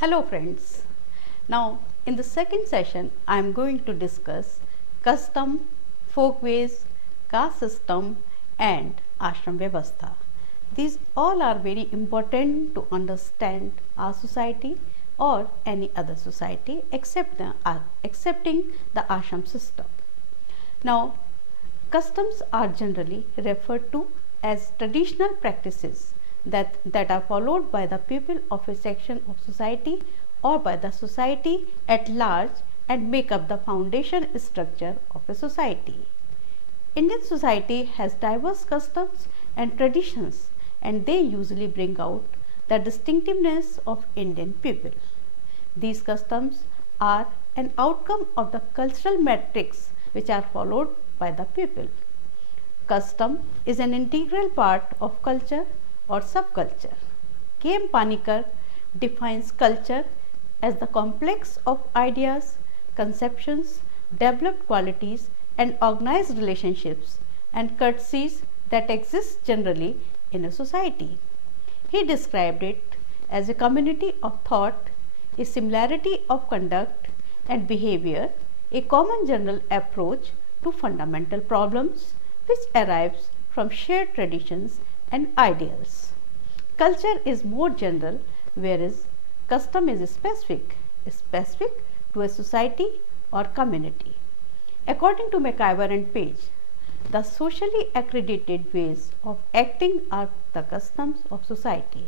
Hello friends. Now in the second session I am going to discuss custom, folkways, caste system and ashram vyavastha. These all are very important to understand our society or any other society excepting the ashram system. Now customs are generally referred to as traditional practices that are followed by the people of a section of society or by the society at large and make up the foundation structure of a society. Indian society has diverse customs and traditions, and they usually bring out the distinctiveness of Indian people. These customs are an outcome of the cultural metrics which are followed by the people. Custom is an integral part of culture or subculture. K.M. Panikar defines culture as the complex of ideas, conceptions, developed qualities and organized relationships and courtesies that exist generally in a society. He described it as a community of thought, a similarity of conduct and behavior, a common general approach to fundamental problems which arrives from shared traditions and ideals. Culture is more general, whereas custom is specific to a society or community. According to McIver and Page, the socially accredited ways of acting are the customs of society.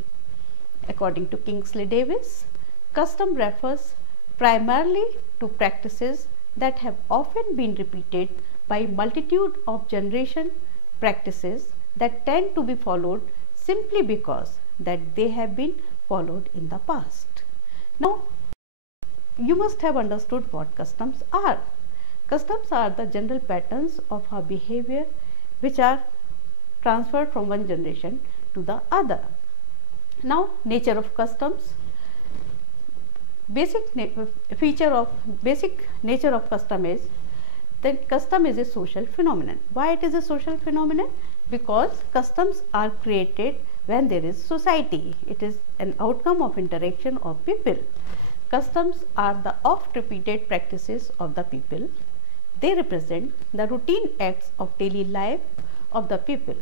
According to Kingsley Davis, custom refers primarily to practices that have often been repeated by multitude of generation practices that tend to be followed simply because that they have been followed in the past. Now, you must have understood what customs are. Customs are the general patterns of our behavior which are transferred from one generation to the other. Now, nature of customs. Basic nature of custom is that custom is a social phenomenon. Why it is a social phenomenon? Because customs are created when there is society. It is an outcome of interaction of people. Customs are the oft repeated practices of the people. They represent the routine acts of daily life of the people.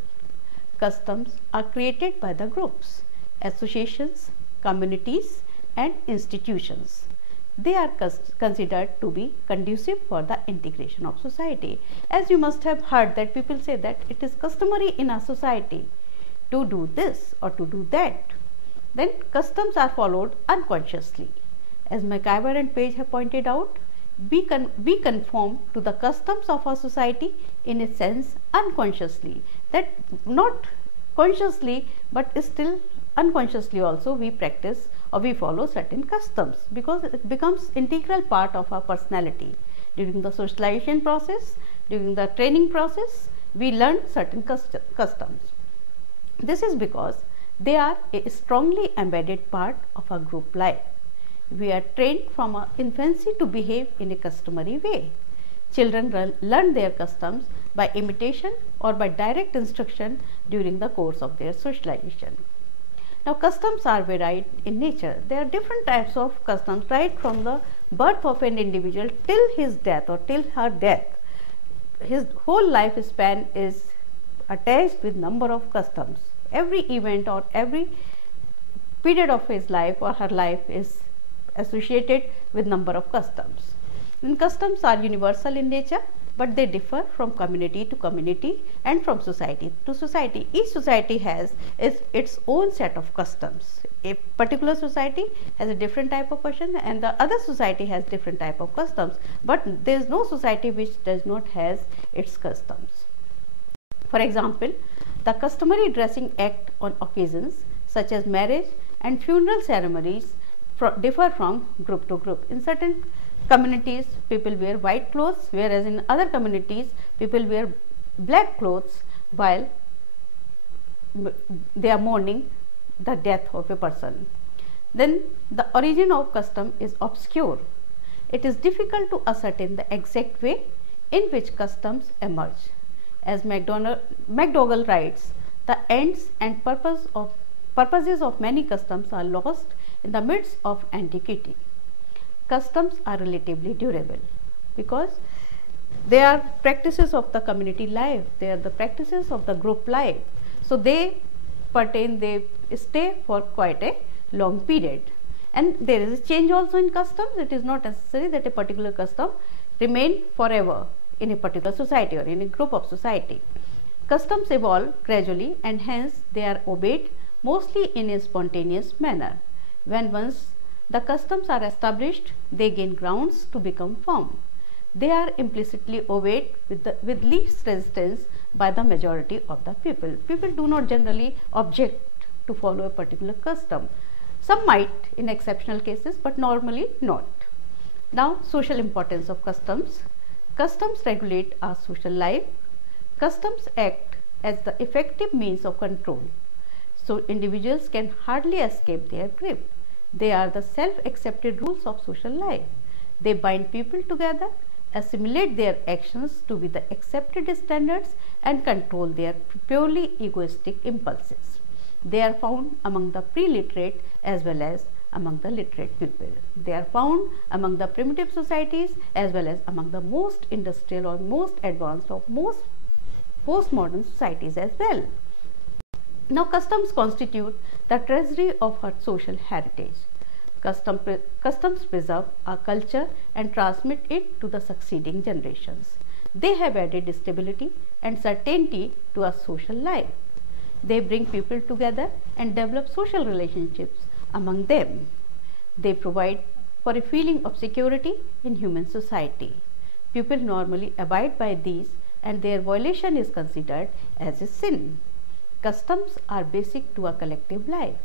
Customs are created by the groups, associations, communities and institutions. They are considered to be conducive for the integration of society. As you must have heard that people say that it is customary in a society to do this or to do that. Then customs are followed unconsciously. As McIver and Page have pointed out, we conform to the customs of our society in a sense unconsciously, that not consciously but still unconsciously also we practice or we follow certain customs because it becomes integral part of our personality. During the socialization process, during the training process, we learn certain customs. This is because they are a strongly embedded part of our group life. We are trained from our infancy to behave in a customary way. Children learn their customs by imitation or by direct instruction during the course of their socialization. Now, customs are varied in nature. There are different types of customs right from the birth of an individual till his death or till her death. His whole life span is attached with number of customs. Every event or every period of his life or her life is associated with number of customs. And customs are universal in nature, but they differ from community to community and from society to society. Each society has its own set of customs. A particular society has a different type of custom and the other society has different type of customs, but there is no society which does not has its customs. For example, the customary dressing act on occasions such as marriage and funeral ceremonies differ from group to group. In certain communities, people wear white clothes, whereas in other communities, people wear black clothes while they are mourning the death of a person. Then the origin of custom is obscure. It is difficult to ascertain the exact way in which customs emerge. As McDougall writes, the ends and purposes of many customs are lost in the midst of antiquity. Customs are relatively durable because they are practices of the community life, they are the practices of the group life. So they stay for quite a long period. And there is a change also in customs. It is not necessary that a particular custom remain forever in a particular society or in a group of society. Customs evolve gradually and hence they are obeyed mostly in a spontaneous manner. When once the customs are established, they gain grounds to become firm. They are implicitly obeyed with least resistance by the majority of the people. People do not generally object to follow a particular custom. Some might in exceptional cases, but normally not. Now, social importance of customs. Customs regulate our social life. Customs act as the effective means of control. So, individuals can hardly escape their grip. They are the self-accepted rules of social life. They bind people together, assimilate their actions to be the accepted standards and control their purely egoistic impulses. They are found among the pre-literate as well as among the literate people. They are found among the primitive societies as well as among the most industrial or most advanced or most postmodern societies as well. Now, customs constitute the treasury of our social heritage. Customs preserve our culture and transmit it to the succeeding generations. They have added stability and certainty to our social life. They bring people together and develop social relationships among them. They provide for a feeling of security in human society. People normally abide by these and their violation is considered as a sin. Customs are basic to a collective life.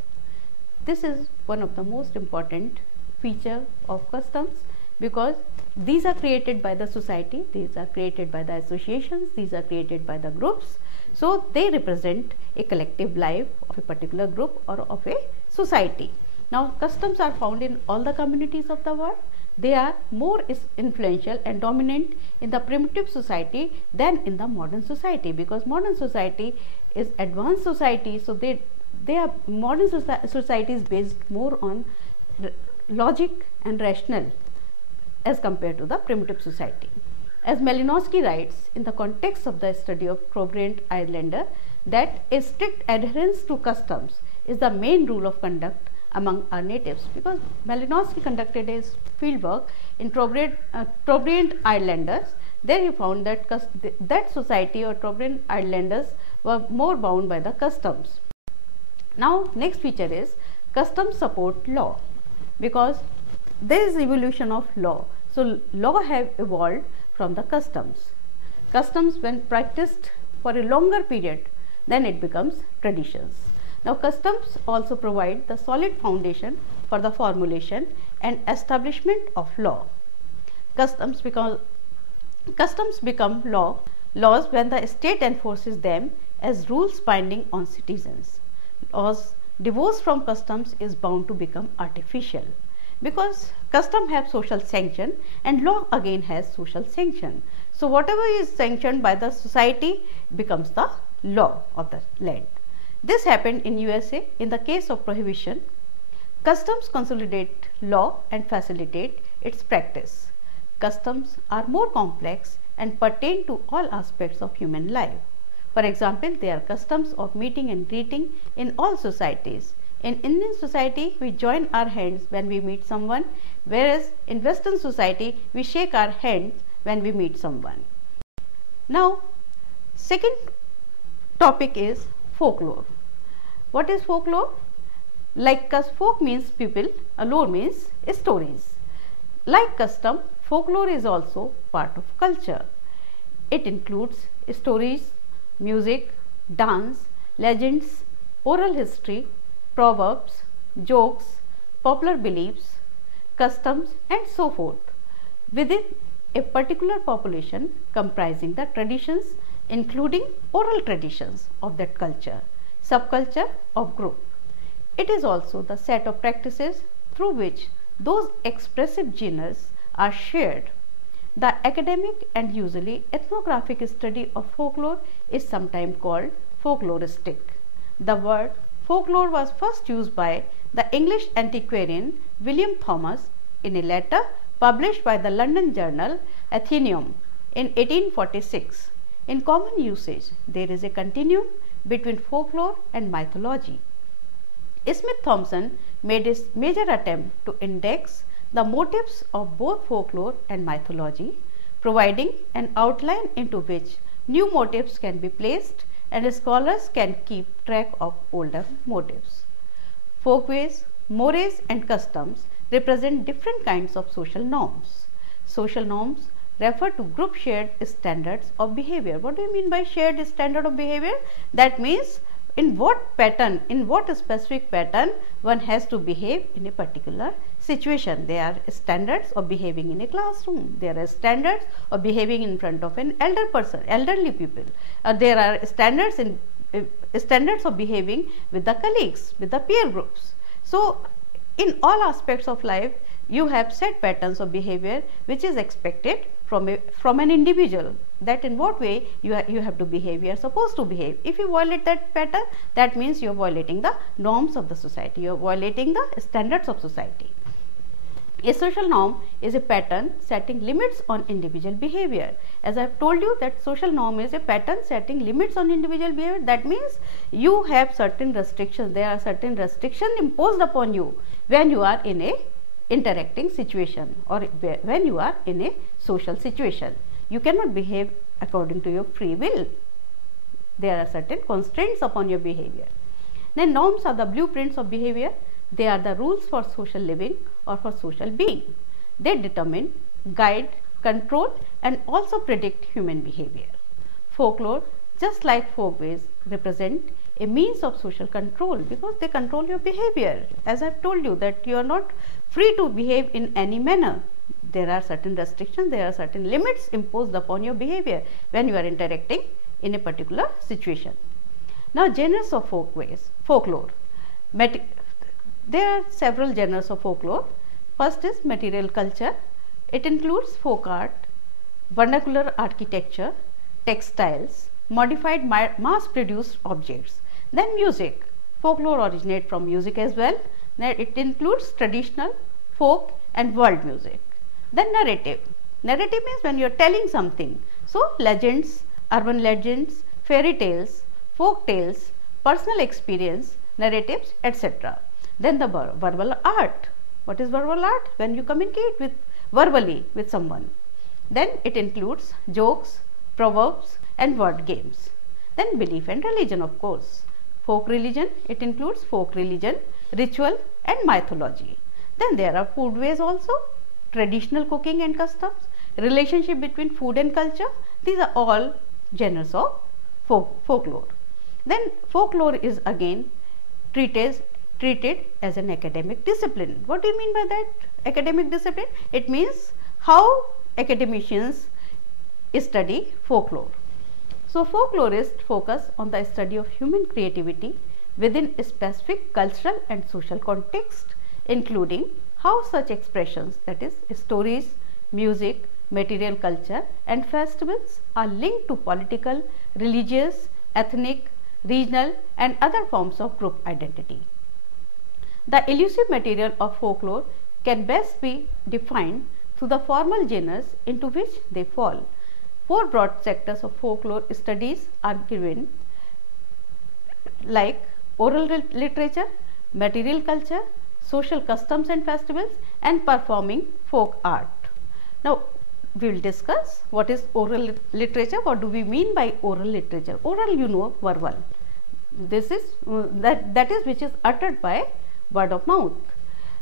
This is one of the most important feature of customs because these are created by the society, these are created by the associations, these are created by the groups. So they represent a collective life of a particular group or of a society. Now, customs are found in all the communities of the world. They are more influential and dominant in the primitive society than in the modern society, because modern society is advanced society. So they are modern society is based more on logic and rational as compared to the primitive society. As Malinowski writes in the context of the study of Trobriand Islander, that a strict adherence to customs is the main rule of conduct among our natives, because Malinowski conducted his fieldwork in Trobriand Islanders. There he found that that society or Trobriand Islanders were more bound by the customs. Now, next feature is customs support law, because there is evolution of law. So, law have evolved from the customs. Customs, when practiced for a longer period, then it becomes traditions. Now, customs also provide the solid foundation for the formulation and establishment of law. Customs become laws when the state enforces them as rules binding on citizens. Laws divorced from customs is bound to become artificial, because custom have social sanction and law again has social sanction. So, whatever is sanctioned by the society becomes the law of the land. This happened in USA in the case of prohibition. Customs consolidate law and facilitate its practice. Customs are more complex and pertain to all aspects of human life. For example, they are customs of meeting and greeting in all societies. In Indian society, we join our hands when we meet someone, whereas in Western society, we shake our hands when we meet someone. Now, second topic is folklore. What is folklore? Like folk means people, lore means stories. Like custom, folklore is also part of culture. It includes stories, music, dance, legends, oral history, proverbs, jokes, popular beliefs, customs and so forth within a particular population comprising the traditions, including oral traditions of that culture, subculture of group. It is also the set of practices through which those expressive genres are shared. The academic and usually ethnographic study of folklore is sometimes called folkloristic. The word folklore was first used by the English antiquarian William Thomas, in a letter published by the London journal Athenaeum in 1846. In common usage, there is a continuum between folklore and mythology. Smith-Thompson made a major attempt to index the motifs of both folklore and mythology, providing an outline into which new motifs can be placed and scholars can keep track of older motifs. Folkways, mores and customs represent different kinds of social norms. Social norms refer to group shared standards of behavior. What do you mean by shared standard of behavior? That means in what pattern, in what specific pattern one has to behave in a particular situation. There are standards of behaving in a classroom. There are standards of behaving in front of an elder person, elderly people. There are standards of behaving with the colleagues, with the peer groups. So, in all aspects of life, you have set patterns of behavior which is expected from an individual, that in what way you have to behave, you are supposed to behave. If you violate that pattern, that means you are violating the norms of the society, you are violating the standards of society. A social norm is a pattern setting limits on individual behavior. As I have told you that social norm is a pattern setting limits on individual behavior. That means you have certain restrictions, there are certain restrictions imposed upon you when you are in a interacting situation or when you are in a social situation. You cannot behave according to your free will. There are certain constraints upon your behavior. Then norms are the blueprints of behavior. They are the rules for social living or for social being. They determine, guide, control and also predict human behavior. Folklore, just like folkways, represent a means of social control because they control your behavior. As I have told you that you are not free to behave in any manner. There are certain restrictions, there are certain limits imposed upon your behavior when you are interacting in a particular situation. Now, genres of folklore. There are several genres of folklore. First is material culture. It includes folk art, vernacular architecture, textiles, modified mass-produced objects. Then music. Folklore originates from music as well. Then it includes traditional, folk and world music. Then narrative. Narrative means when you are telling something. So, legends, urban legends, fairy tales, folk tales, personal experience, narratives, etc. Then the verbal art. What is verbal art? When you communicate verbally with someone. Then it includes jokes, proverbs and word games. Then belief and religion, of course. Folk religion, it includes folk religion, ritual and mythology. Then there are foodways also, traditional cooking and customs, relationship between food and culture. These are all genres of folklore. Then folklore is again treated as an academic discipline. What do you mean by that? Academic discipline? It means how academicians study folklore. So, folklorists focus on the study of human creativity within a specific cultural and social context, including how such expressions, that is stories, music, material culture and festivals are linked to political, religious, ethnic, regional and other forms of group identity. The elusive material of folklore can best be defined through the formal genres into which they fall. Four broad sectors of folklore studies are given, like oral literature, material culture, social customs and festivals and performing folk art. Now, we will discuss what is oral literature. What do we mean by oral literature? Oral, you know, verbal. This is that is which is uttered by word of mouth.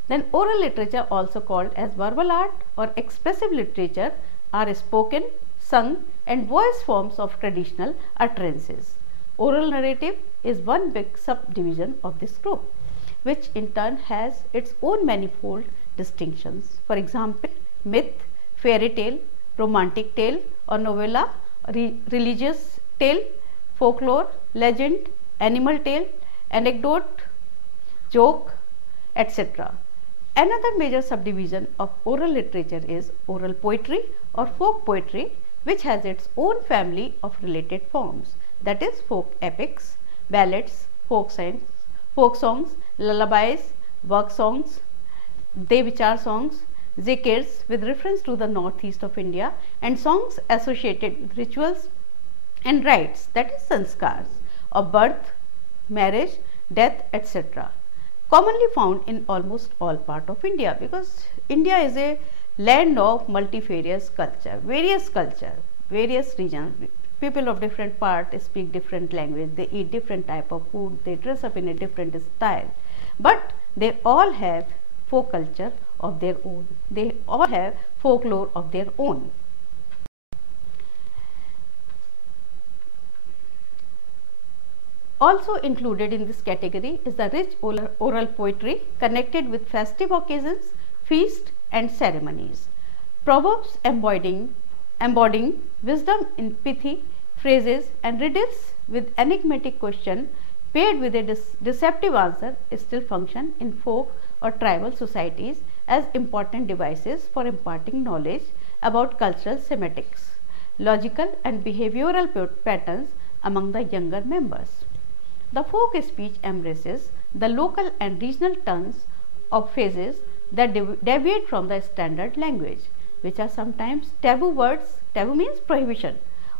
Then oral literature, also called as verbal art or expressive literature, are spoken, sung and voice forms of traditional utterances. Oral narrative is one big subdivision of this group, which in turn has its own manifold distinctions. For example, myth, fairy tale, romantic tale or novella, religious tale, folklore, legend, animal tale, anecdote, joke, etc. Another major subdivision of oral literature is oral poetry or folk poetry, which has its own family of related forms, that is folk epics, ballads, folk songs, lullabies, work songs, Devichar songs, zikirs with reference to the northeast of India, and songs associated with rituals and rites, that is sanskars of birth, marriage, death, etc. Commonly found in almost all part of India, because India is a land of multifarious culture, various regions. People of different parts speak different language, they eat different type of food, they dress up in a different style, but they all have folk culture of their own. They all have folklore of their own. Also included in this category is the rich oral poetry connected with festive occasions, feasts and ceremonies. Proverbs embodying wisdom in pithy phrases and riddles with enigmatic question paired with a deceptive answer still function in folk or tribal societies as important devices for imparting knowledge about cultural semiotics, logical and behavioral patterns among the younger members. The folk speech embraces the local and regional turns of phrases that deviate from the standard language, which are sometimes taboo words, taboo means prohibition,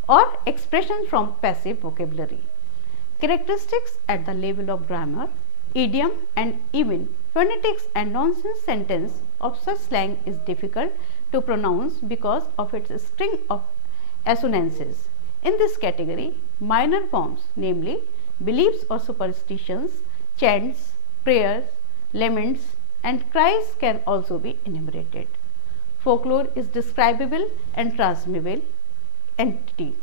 or expressions from passive vocabulary. Characteristics at the level of grammar, idiom and even phonetics and nonsense sentence of such slang is difficult to pronounce because of its string of assonances. In this category, minor forms, namely beliefs or superstitions, chants, prayers, laments and cries can also be enumerated. Folklore is describable and transmissible entity.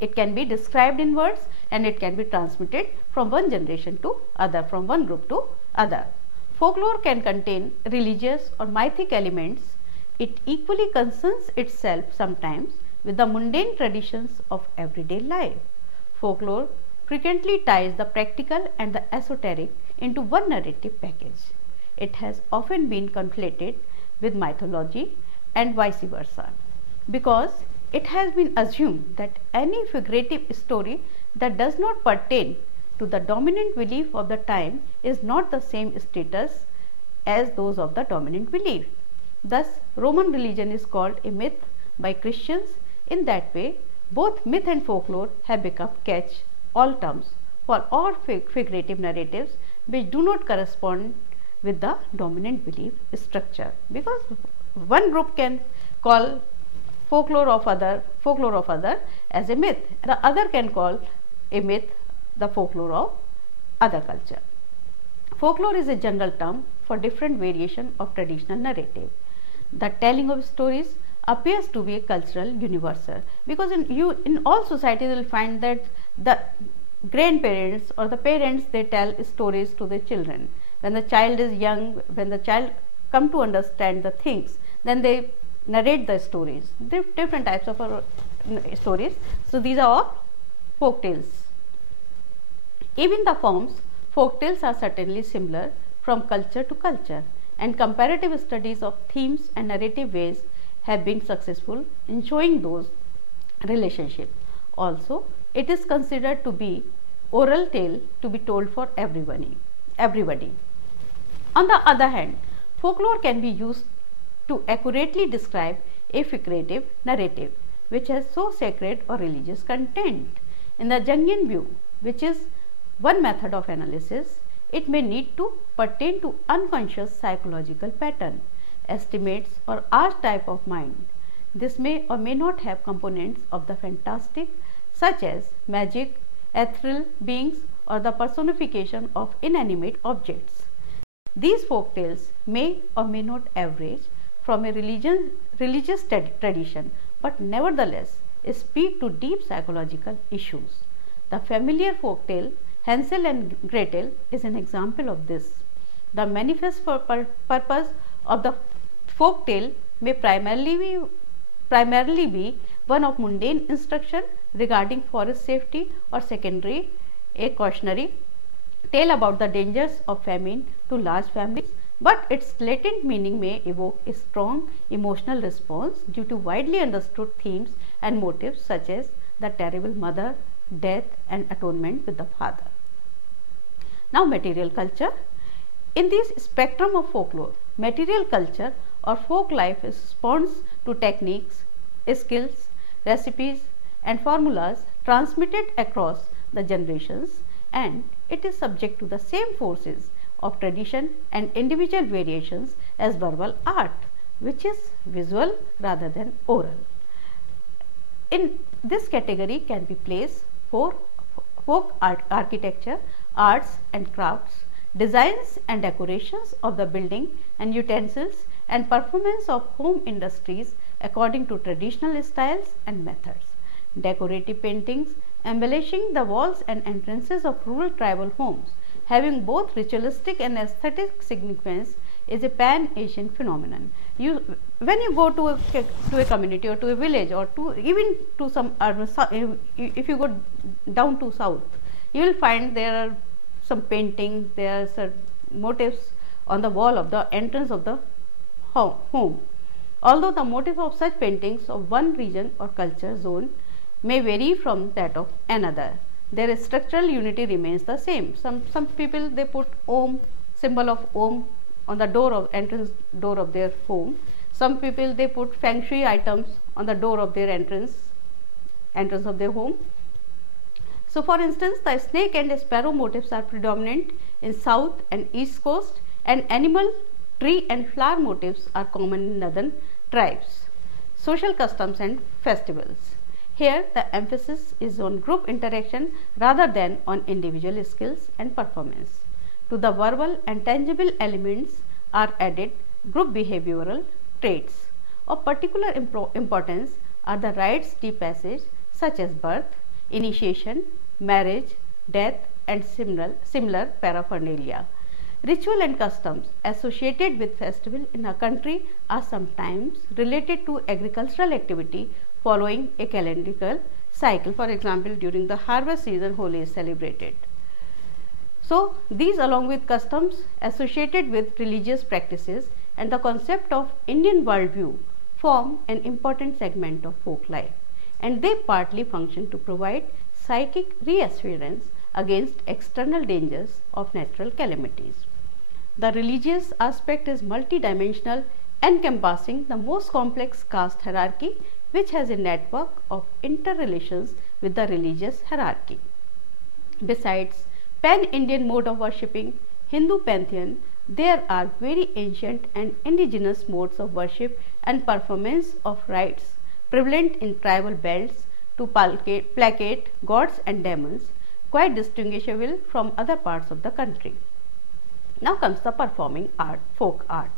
It can be described in words and it can be transmitted from one generation to other, from one group to other. Folklore can contain religious or mythic elements. It equally concerns itself sometimes with the mundane traditions of everyday life. Folklore frequently ties the practical and the esoteric into one narrative package. It has often been conflated with mythology and vice versa, because it has been assumed that any figurative story that does not pertain to the dominant belief of the time is not the same status as those of the dominant belief. Thus, Roman religion is called a myth by Christians. In that way, both myth and folklore have become catch-all terms for all figurative narratives which do not correspond with the dominant belief structure, because one group can call folklore of other as a myth, the other can call a myth the folklore of other culture. Folklore is a general term for different variation of traditional narrative. The telling of stories appears to be a cultural universal, because in all societies you will find that the grandparents or the parents, they tell stories to their children. When the child is young, when the child come to understand the things, then they narrate the stories, different types of stories. So these are all folk tales. Even the forms, folk tales are certainly similar from culture to culture, and comparative studies of themes and narrative ways have been successful in showing those relationships. Also, it is considered to be oral tale to be told for everybody. On the other hand, folklore can be used to accurately describe a figurative narrative which has so sacred or religious content. In the Jungian view, which is one method of analysis, it may need to pertain to unconscious psychological pattern, estimates or archetype of mind. This may or may not have components of the fantastic, such as magic, ethereal beings or the personification of inanimate objects. These folk tales may or may not average from a religious tradition, but nevertheless speak to deep psychological issues. The familiar folk tale Hansel and Gretel is an example of this. The manifest purpose of the folk tale may primarily be one of mundane instruction regarding forest safety, or secondary a cautionary tale about the dangers of famine to large families, but its latent meaning may evoke a strong emotional response due to widely understood themes and motives such as the terrible mother, death and atonement with the father. Now, material culture. In this spectrum of folklore, material culture or folk life responds to techniques, skills, recipes and formulas transmitted across the generations, and it is subject to the same forces of tradition and individual variations as verbal art, which is visual rather than oral. In this category can be placed folk architecture, arts and crafts, designs and decorations of the building and utensils, and performance of home industries according to traditional styles and methods. Decorative paintings embellishing the walls and entrances of rural tribal homes, having both ritualistic and aesthetic significance, is a pan-Asian phenomenon. When you go to a community or to a village or to even to some urban, if you go down to south, you will find there are some paintings, there are motifs on the wall of the entrance of the home. Although the motif of such paintings of one region or culture zone may vary from that of another, their structural unity remains the same. Some people they put Om, symbol of Om, on the door of entrance door of their home. Some people they put feng shui items on the door of their entrance of their home. So for instance, the snake and sparrow motifs are predominant in south and east coast, and animal, tree and flower motifs are common in northern tribes. Social customs and festivals. Here the emphasis is on group interaction rather than on individual skills and performance. To the verbal and tangible elements are added group behavioral traits. Of particular importance are the rites de passage such as birth, initiation, marriage, death and similar paraphernalia. Ritual and customs associated with festival in a country are sometimes related to agricultural activity following a calendrical cycle. For example, during the harvest season, Holi is celebrated. So, these along with customs associated with religious practices and the concept of Indian worldview form an important segment of folk life, and they partly function to provide psychic reassurance against external dangers of natural calamities. The religious aspect is multidimensional, encompassing the most complex caste hierarchy, which has a network of interrelations with the religious hierarchy. Besides pan-Indian mode of worshipping, Hindu pantheon, there are very ancient and indigenous modes of worship and performance of rites prevalent in tribal belts to placate gods and demons, quite distinguishable from other parts of the country. Now comes the performing art, folk art.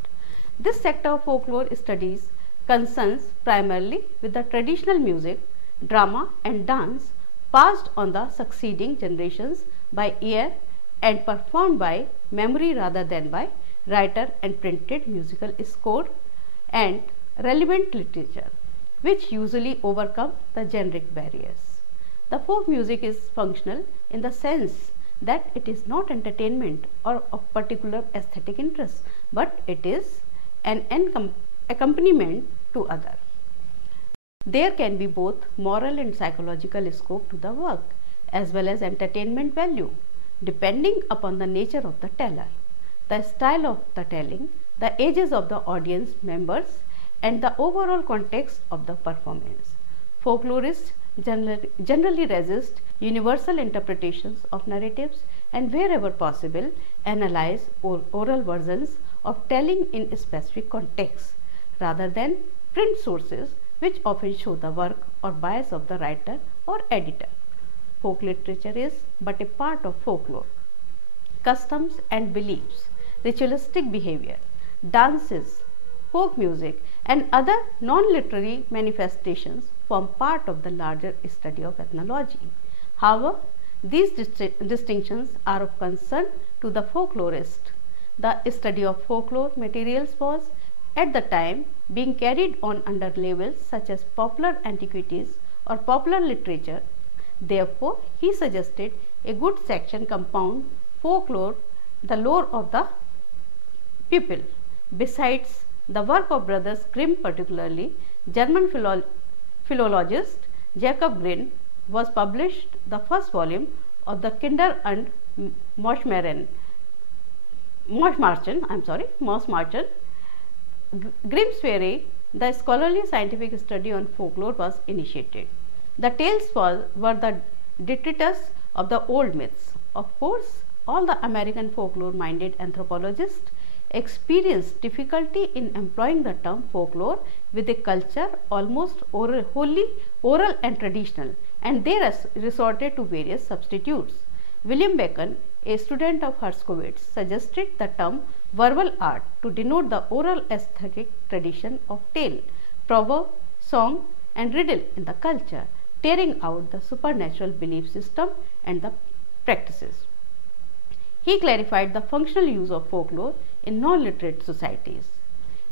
This sector of folklore studies concerns primarily with the traditional music, drama and dance passed on the succeeding generations by ear and performed by memory rather than by writer and printed musical score and relevant literature, which usually overcome the generic barriers. The folk music is functional in the sense that it is not entertainment or of particular aesthetic interest, but it is an accompaniment to other. There can be both moral and psychological scope to the work, as well as entertainment value, depending upon the nature of the teller, the style of the telling, the ages of the audience members, and the overall context of the performance. Folklorists generally resist universal interpretations of narratives and wherever possible analyze oral versions of telling in specific contexts rather than print sources, which often show the work or bias of the writer or editor. Folk literature is but a part of folklore. Customs and beliefs, ritualistic behavior, dances, folk music and other non-literary manifestations form part of the larger study of ethnology. However, these distinctions are of concern to the folklorist. The study of folklore materials was at the time being carried on under labels such as popular antiquities or popular literature. Therefore, he suggested a good section compound folklore, the lore of the people. Besides the work of brothers Grimm, particularly German philologist Jacob Grimm, was published the first volume of the Kinder und Märchen Moss Marchand. Grimm's Fairy, the scholarly scientific study on folklore, was initiated. The tales were the detritus of the old myths. Of course, all the American folklore minded anthropologists experienced difficulty in employing the term folklore with a culture almost wholly oral and traditional, and they resorted to various substitutes. William Bacon, a student of Herskovits, suggested the term verbal art to denote the oral aesthetic tradition of tale, proverb, song, and riddle in the culture, tearing out the supernatural belief system and the practices. He clarified the functional use of folklore in non-literate societies.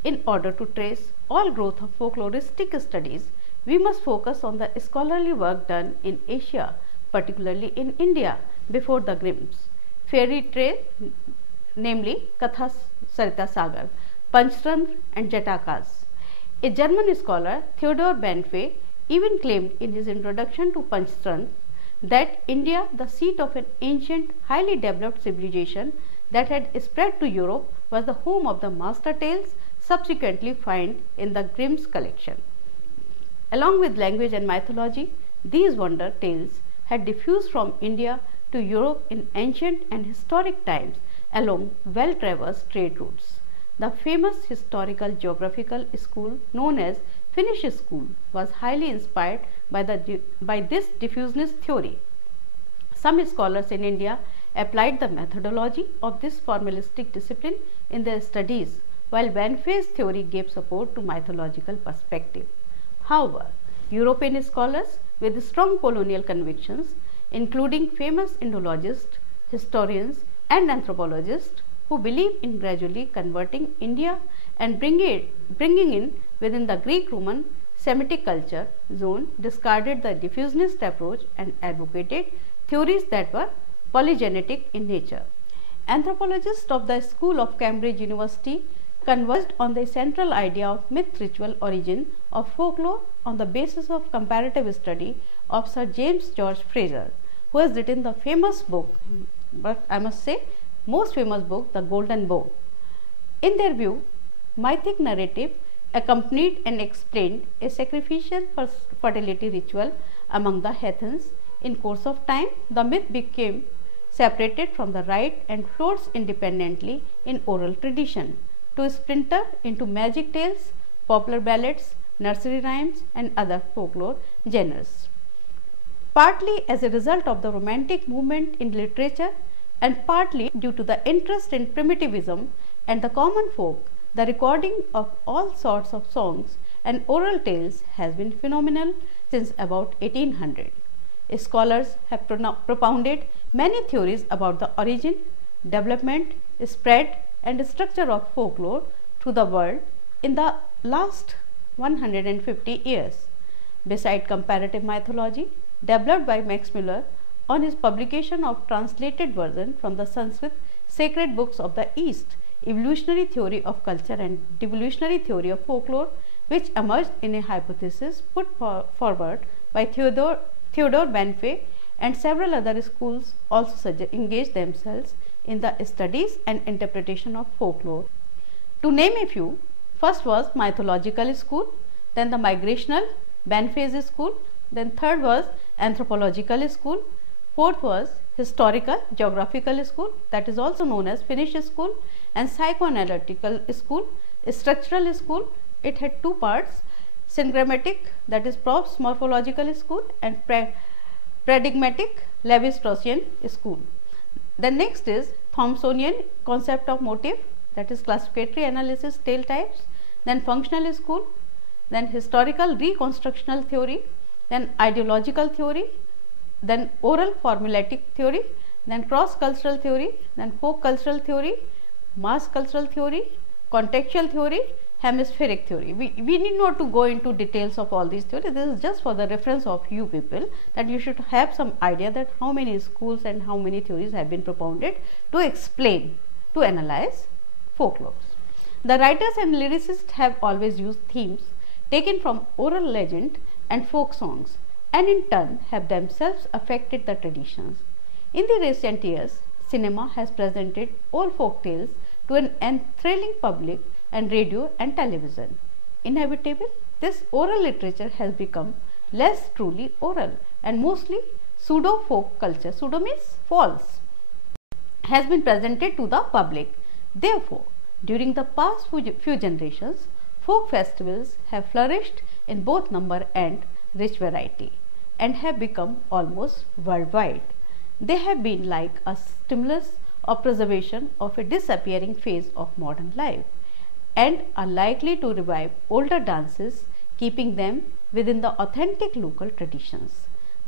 In order to trace all growth of folkloristic studies, we must focus on the scholarly work done in Asia, particularly in India, before the Grimms. Fairy tale, namely Katha Sarita Sagar, Panchtantra and Jatakas. A German scholar, Theodor Banfe, even claimed in his introduction to Panchtantra that India, the seat of an ancient, highly developed civilization that had spread to Europe, was the home of the master tales subsequently found in the Grimm's collection. Along with language and mythology, these wonder tales had diffused from India to Europe in ancient and historic times along well-traversed trade routes. The famous historical geographical school known as Finnish School was highly inspired by this diffuseness theory. Some scholars in India applied the methodology of this formalistic discipline in their studies, while Banfe's theory gave support to mythological perspective. However, European scholars with strong colonial convictions, including famous Indologists, historians, and anthropologists who believe in gradually converting India and bringing in within the Greek-Roman Semitic culture zone, discarded the diffusionist approach and advocated theories that were polygenetic in nature. Anthropologists of the School of Cambridge University converged on the central idea of myth-ritual origin of folklore on the basis of comparative study of Sir James George Frazer, who has written the famous book, but I must say most famous book, The Golden Bough. In their view, mythic narrative accompanied and explained a sacrificial fertility ritual among the heathens. In course of time, the myth became separated from the rite and floats independently in oral tradition to splinter into magic tales, popular ballads, nursery rhymes, and other folklore genres. Partly as a result of the Romantic movement in literature and partly due to the interest in primitivism and the common folk, the recording of all sorts of songs and oral tales has been phenomenal since about 1800. Scholars have propounded many theories about the origin, development, spread, and structure of folklore to the world in the last 150 years. Beside comparative mythology developed by Max Muller on his publication of translated version from the Sanskrit sacred books of the East, evolutionary theory of culture and devolutionary theory of folklore, which emerged in a hypothesis put forward by Theodor Banfe and several other schools also engaged themselves in the studies and interpretation of folklore. To name a few, first was mythological school, then the migrational Banfe's school, then third was anthropological school, fourth was historical geographical school, that is also known as Finnish school, and psychoanalytical school, structural school. It had two parts, syncretic, that is Proff's morphological school, and paradigmatic Levi-Straussian school. The next is Thomsonian concept of motive, that is classificatory analysis tale types, then functional school, then historical reconstructional theory, then ideological theory, then oral formulatic theory, then cross-cultural theory, then folk cultural theory, mass cultural theory, contextual theory, hemispheric theory. We need not to go into details of all these theories. This is just for the reference of you people, that you should have some idea that how many schools and how many theories have been propounded to explain, to analyze folklore. The writers and lyricists have always used themes taken from oral legend and folk songs, and in turn have themselves affected the traditions. In the recent years, cinema has presented old folk tales to an enthralling public, and radio and television. Inevitable, this oral literature has become less truly oral and mostly pseudo folk culture. Pseudo means false, has been presented to the public. Therefore, during the past few generations, folk festivals have flourished in both number and rich variety and have become almost worldwide. They have been like a stimulus or preservation of a disappearing phase of modern life and are likely to revive older dances, keeping them within the authentic local traditions.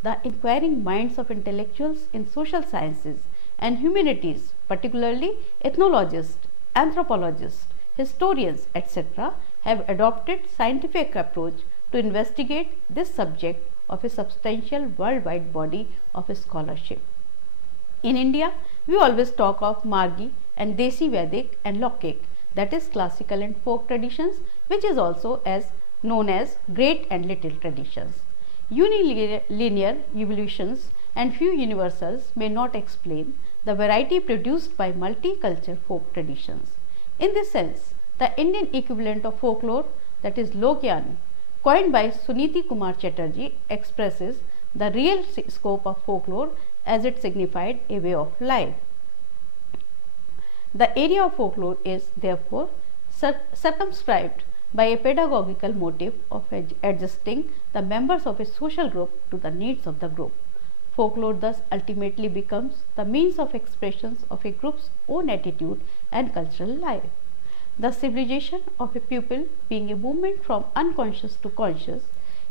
The inquiring minds of intellectuals in social sciences and humanities, particularly ethnologists, anthropologists, historians, etc., have adopted scientific approach to investigate this subject of a substantial worldwide body of scholarship. In India, we always talk of Margi and Desi Vedic and Lokik, that is classical and folk traditions, which is also known as great and little traditions. Unilinear evolutions and few universals may not explain the variety produced by multicultural folk traditions. In this sense, the Indian equivalent of folklore, that is Lokyan, coined by Suniti Kumar Chatterjee, expresses the real scope of folklore as it signified a way of life. The area of folklore is therefore circumscribed by a pedagogical motive of adjusting the members of a social group to the needs of the group. Folklore thus ultimately becomes the means of expressions of a group's own attitude and cultural life. The civilization of a people being a movement from unconscious to conscious,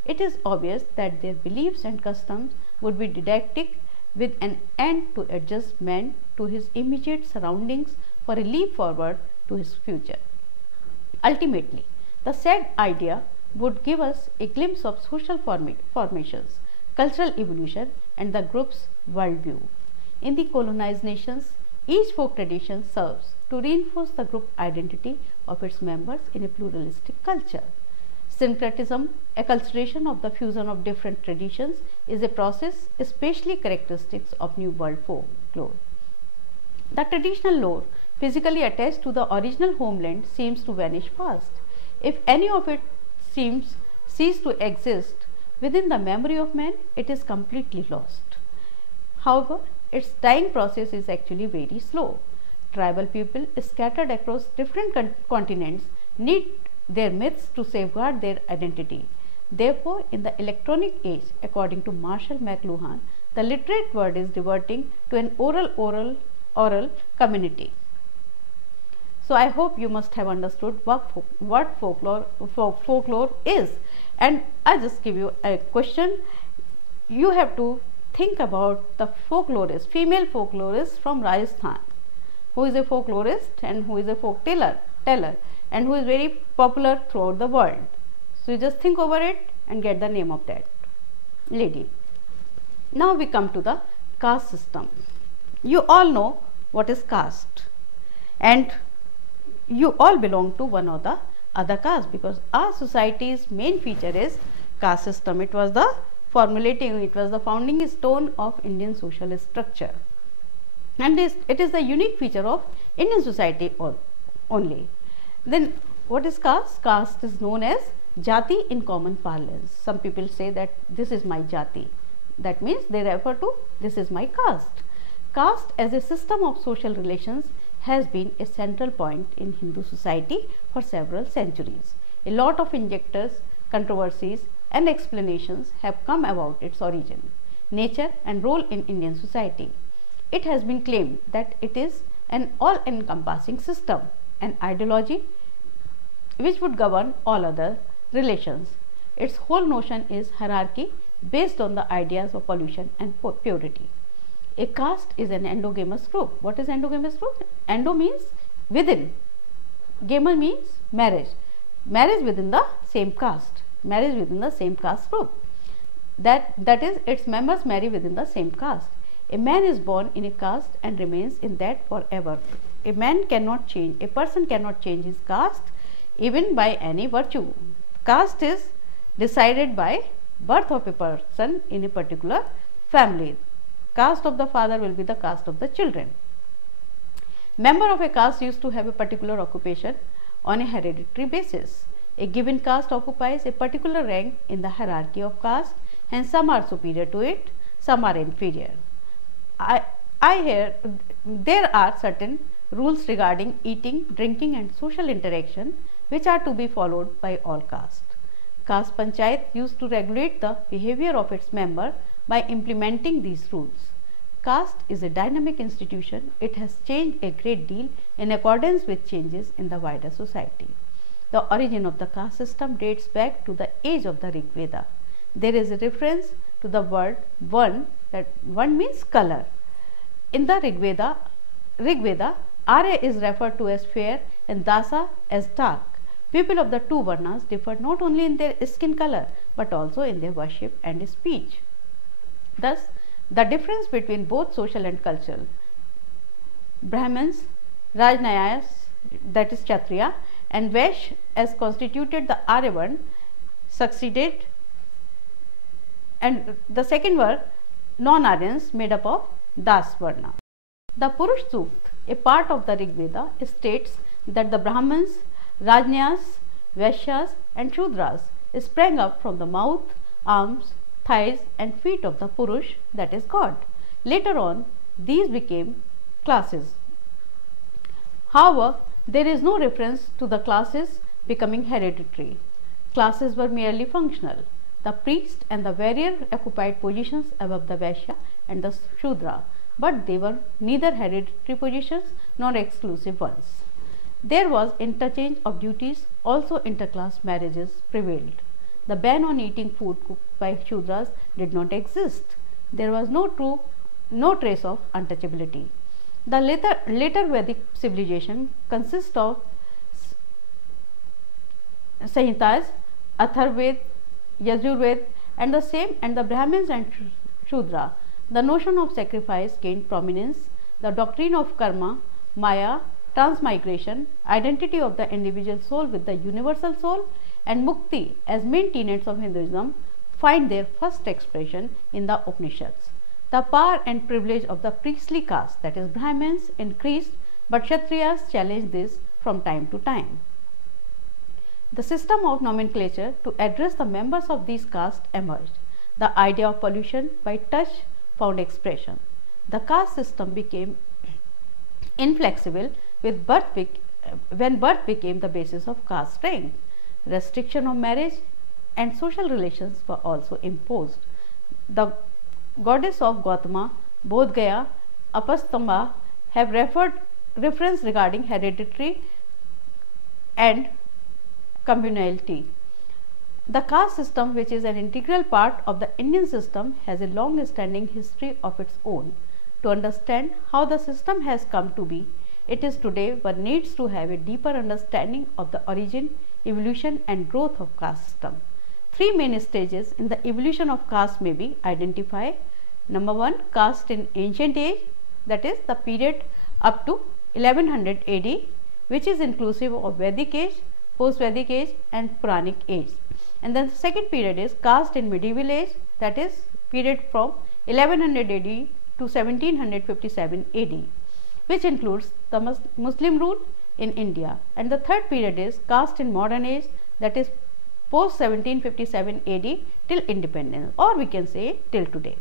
it is obvious that their beliefs and customs would be didactic with an end to adjust man to his immediate surroundings for a leap forward to his future. Ultimately, the said idea would give us a glimpse of social formations, cultural evolution, and the group's worldview. In the colonized nations, each folk tradition serves to reinforce the group identity of its members in a pluralistic culture. Syncretism, a culturation of the fusion of different traditions, is a process especially characteristic of New World folklore. The traditional lore physically attached to the original homeland seems to vanish fast. If any of it cease to exist within the memory of man, it is completely lost. However, its dying process is actually very slow. Tribal people scattered across different continents need their myths to safeguard their identity. Therefore, in the electronic age, according to Marshall McLuhan, the literate word is reverting to an oral community. So I hope you must have understood what folklore is. And I just give you a question. You have to think about the folklorist, female folklorist from Rajasthan, who is a folklorist and who is a folk teller, and who is very popular throughout the world. So you just think over it and get the name of that lady. Now we come to the caste system. You all know what is caste, and you all belong to one or the other caste, because our society's main feature is caste system. It was the founding stone of Indian social structure, and it is the unique feature of Indian society only. Then what is caste? Caste is known as jati in common parlance. Some people say that this is my jati. That means they refer to this is my caste. Caste as a system of social relations has been a central point in Hindu society for several centuries. A lot of conjectures, controversies and explanations have come about its origin, nature and role in Indian society. It has been claimed that it is an all-encompassing system, an ideology which would govern all other relations. Its whole notion is hierarchy based on the ideas of pollution and purity. A caste is an endogamous group. What is endogamous group? Endo means within. Gama means marriage. Marriage within the same caste. Marriage within the same caste group. That is, its members marry within the same caste. A man is born in a caste and remains in that forever. A person cannot change his caste even by any virtue. Caste is decided by birth of a person in a particular family. Caste of the father will be the caste of the children. Member of a caste used to have a particular occupation on a hereditary basis. A given caste occupies a particular rank in the hierarchy of caste, hence some are superior to it, some are inferior. There are certain rules regarding eating, drinking and social interaction which are to be followed by all castes. Caste Panchayat used to regulate the behavior of its member by implementing these rules. Caste is a dynamic institution. It has changed a great deal in accordance with changes in the wider society. The origin of the caste system dates back to the age of the Rig Veda. There is a reference to the word Varn, that Varn means color. In the Rig Veda, Arya is referred to as fair and Dasa as dark. People of the two Varnas differ not only in their skin color but also in their worship and speech. Thus, the difference between both social and cultural, Brahmins, Rajnayas, that is Kshatriya, and Vaishya as constituted the Aryavan succeeded, and the second were non-Aryans made up of Das Varna. The Purush Sukt, a part of the Rig Veda, states that the Brahmins, Rajnyas, Vaishyas and Shudras sprang up from the mouth, arms, thighs and feet of the Purush, that is God. Later on, these became classes. However, there is no reference to the classes becoming hereditary. Classes were merely functional. The priest and the warrior occupied positions above the Vaishya and the Shudra, but they were neither hereditary positions nor exclusive ones. There was interchange of duties, also interclass marriages prevailed. The ban on eating food cooked by Shudras did not exist. There was no trace of untouchability. The later Vedic civilization consists of Samhitas, Atharvaved, Yajurved and the Brahmins and Shudra. The notion of sacrifice gained prominence. The doctrine of karma, maya, transmigration, identity of the individual soul with the universal soul and mukti as main tenets of Hinduism find their first expression in the Upanishads. The power and privilege of the priestly caste, that is Brahmins, increased, but Kshatriyas challenged this from time to time. The system of nomenclature to address the members of these castes emerged. The idea of pollution by touch found expression. The caste system became inflexible when birth became the basis of caste rank. Restriction of marriage and social relations were also imposed. The goddess of Gautama, Bodh Gaya, Apastamba have reference regarding hereditary and communality. The caste system, which is an integral part of the Indian system, has a long-standing history of its own. To understand how the system has come to be, it is today one needs to have a deeper understanding of the origin, evolution and growth of caste system. Three main stages in the evolution of caste may be identified. Number one, caste in ancient age, that is the period up to 1100 AD, which is inclusive of Vedic age, post-Vedic age and Puranic age. And then the second period is caste in medieval age, that is period from 1100 AD to 1757 AD, which includes the Muslim rule in India. And the third period is caste in modern age, that is post 1757 AD till independence, or we can say till today.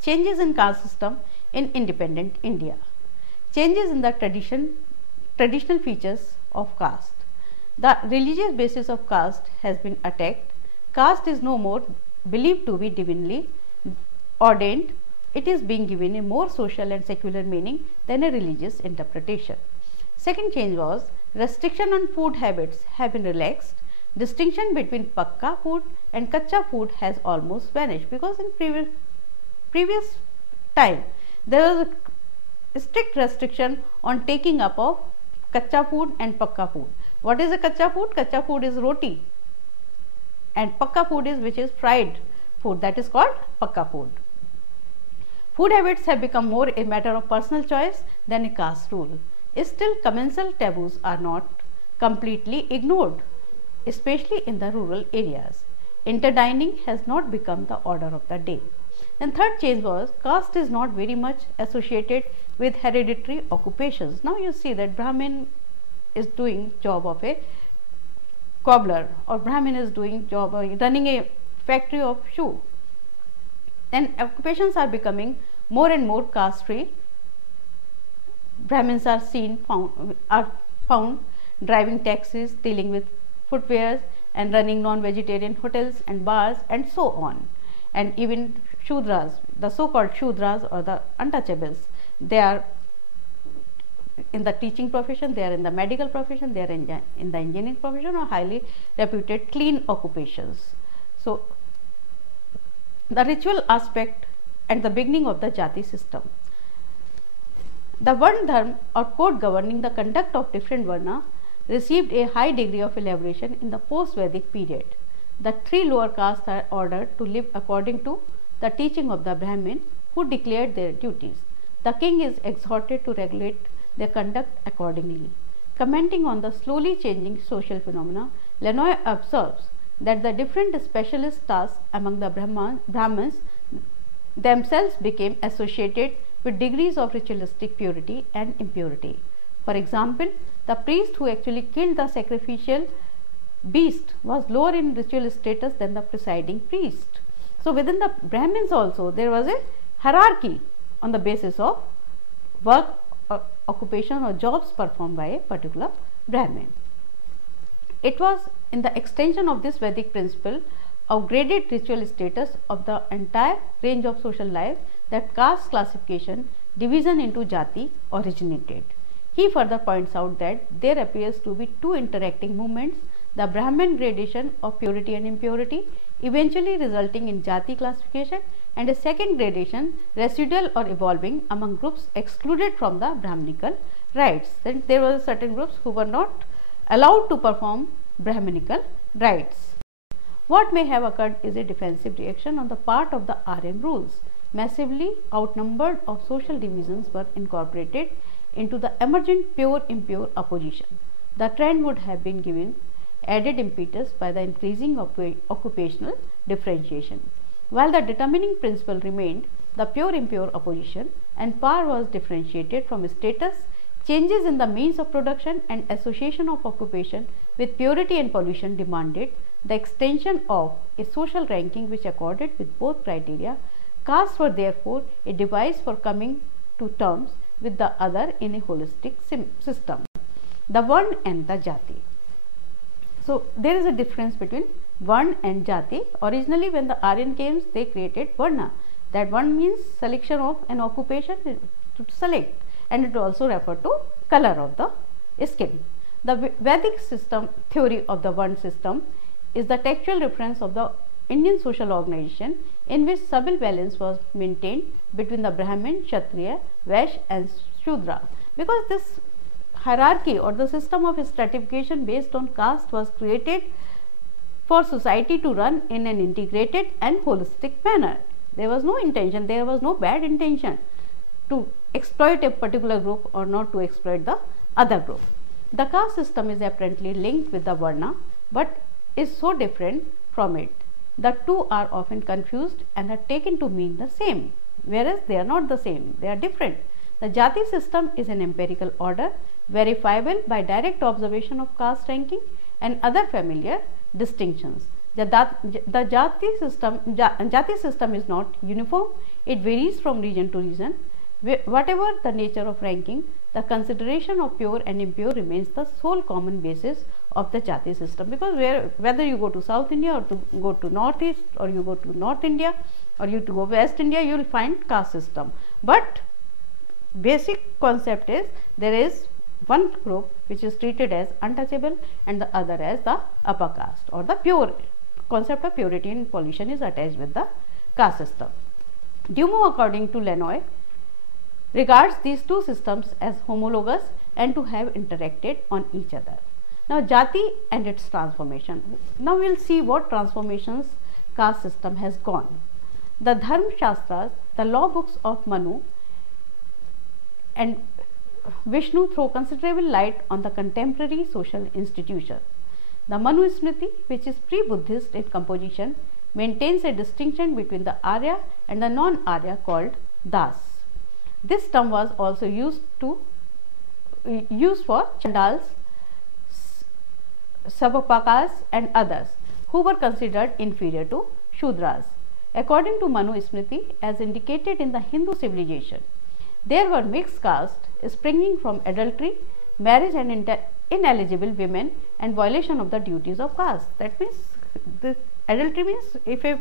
Changes in caste system in independent India. Changes in the traditional features of caste. The religious basis of caste has been attacked. Caste is no more believed to be divinely ordained. It is being given a more social and secular meaning than a religious interpretation. Second change was restriction on food habits have been relaxed. Distinction between pakka food and kacha food has almost vanished, because in previous time there was a strict restriction on taking up of kacha food and pakka food. What is a kacha food? Kacha food is roti, and pakka food is which is fried food, that is called pakka food. Food habits have become more a matter of personal choice than a caste rule. Still, commensal taboos are not completely ignored, especially in the rural areas. Interdining has not become the order of the day. And third change was caste is not very much associated with hereditary occupations. Now you see that Brahmin is doing job of a cobbler, or Brahmin is doing job or running a factory of shoe. And occupations are becoming more and more caste free. Brahmins are found driving taxis, dealing with footwears, and running non-vegetarian hotels and bars, and so on. And even Shudras, the so-called Shudras or the untouchables, they are in the teaching profession, they are in the medical profession, they are in the engineering profession, or highly reputed clean occupations. So the ritual aspect and the beginning of the Jati system. The Varna Dharma or code governing the conduct of different Varna received a high degree of elaboration in the post-Vedic period. The three lower castes are ordered to live according to the teaching of the Brahmin, who declared their duties. The king is exhorted to regulate their conduct accordingly. Commenting on the slowly changing social phenomena, Lenoy observes that the different specialist tasks among the Brahmins themselves became associated with degrees of ritualistic purity and impurity. For example, the priest who actually killed the sacrificial beast was lower in ritual status than the presiding priest. So within the Brahmins also there was a hierarchy on the basis of work or occupation or jobs performed by a particular Brahmin. It was in the extension of this Vedic principle of graded ritual status of the entire range of social life that caste classification division into Jati originated. He further points out that there appears to be two interacting movements, the Brahmin gradation of purity and impurity, eventually resulting in Jati classification, and a second gradation, residual or evolving among groups excluded from the Brahminical rites. Then there were certain groups who were not allowed to perform Brahminical rites. What may have occurred is a defensive reaction on the part of the Aryan rules. Massively outnumbered of social divisions were incorporated into the emergent pure-impure opposition. The trend would have been given added impetus by the increasing occupational differentiation. While the determining principle remained the pure-impure opposition, and power was differentiated from status, changes in the means of production and association of occupation with purity and pollution demanded the extension of a social ranking which accorded with both criteria. Castes were therefore a device for coming to terms with the other in a holistic system, the Varna and the Jati. So there is a difference between Varna and Jati. Originally when the Aryan came, they created Varna. That one means selection of an occupation to select, and it also referred to color of the skin. The Vedic system theory of the Varna system is the textual reference of the Indian social organization in which subtle balance was maintained between the Brahmin, Kshatriya, Vaishya and Shudra. Because this hierarchy or the system of stratification based on caste was created for society to run in an integrated and holistic manner. There was no intention, there was no bad intention to exploit a particular group or not to exploit the other group. The caste system is apparently linked with the Varna but is so different from it. The two are often confused and are taken to mean the same, whereas they are not the same, they are different. The Jati system is an empirical order verifiable by direct observation of caste ranking and other familiar distinctions. The Jati system is not uniform, it varies from region to region. Whatever the nature of ranking, the consideration of pure and impure remains the sole common basis of the Jati system, because whether you go to South India or to go to Northeast, or you go to North India or you to go West India, you will find caste system. But basic concept is there is one group which is treated as untouchable and the other as the upper caste, or the pure. Concept of purity and pollution is attached with the caste system. Dumont, according to Lenoy, regards these two systems as homologous and to have interacted on each other. Now Jati and its transformation. Now we will see what transformations caste system has gone. The Dharma Shastras, the law books of Manu and Vishnu, throw considerable light on the contemporary social institutions. The Manu Smriti, which is pre-Buddhist in composition, maintains a distinction between the Arya and the non-Arya called Das. This term was also used for Chandals, Sabapakas and others who were considered inferior to Shudras. According to Manu Smriti, as indicated in the Hindu civilization, there were mixed castes springing from adultery, marriage and ineligible women and violation of the duties of caste. That means the adultery means if a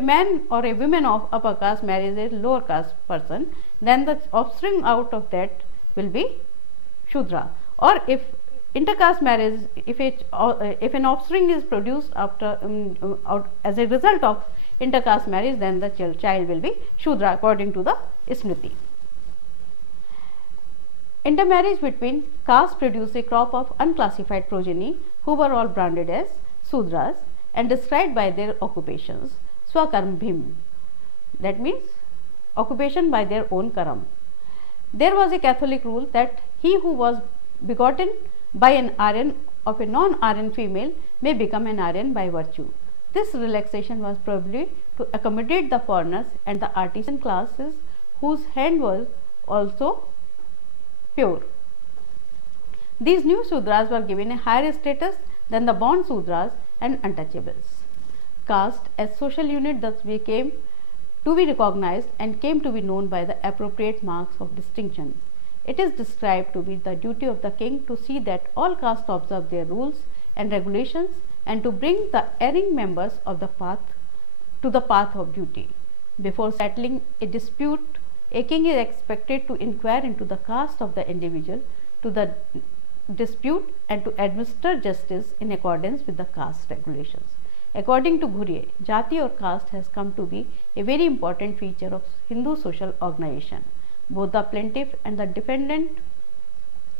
man or a woman of upper caste marries a lower caste person, then the offspring out of that will be Shudra. Or if intercaste marriage, if an offspring is produced after as a result of intercaste marriage, then the child will be Shudra according to the Smriti. Intermarriage between castes produced a crop of unclassified progeny who were all branded as Sudras and described by their occupations, Swakarm Bhim. That means occupation by their own karam. There was a Catholic rule that he who was begotten by an Aryan of a non-Aryan female may become an Aryan by virtue. This relaxation was probably to accommodate the foreigners and the artisan classes whose hand was also pure. These new Sudras were given a higher status than the born Sudras and untouchables. Caste as social unit thus became to be recognized and came to be known by the appropriate marks of distinction. It is described to be the duty of the king to see that all castes observe their rules and regulations and to bring the erring members of the path to the path of duty. Before settling a dispute, a king is expected to inquire into the caste of the individual to the dispute and to administer justice in accordance with the caste regulations. According to Ghurye, Jati or caste has come to be a very important feature of Hindu social organization. Both the plaintiff and the defendant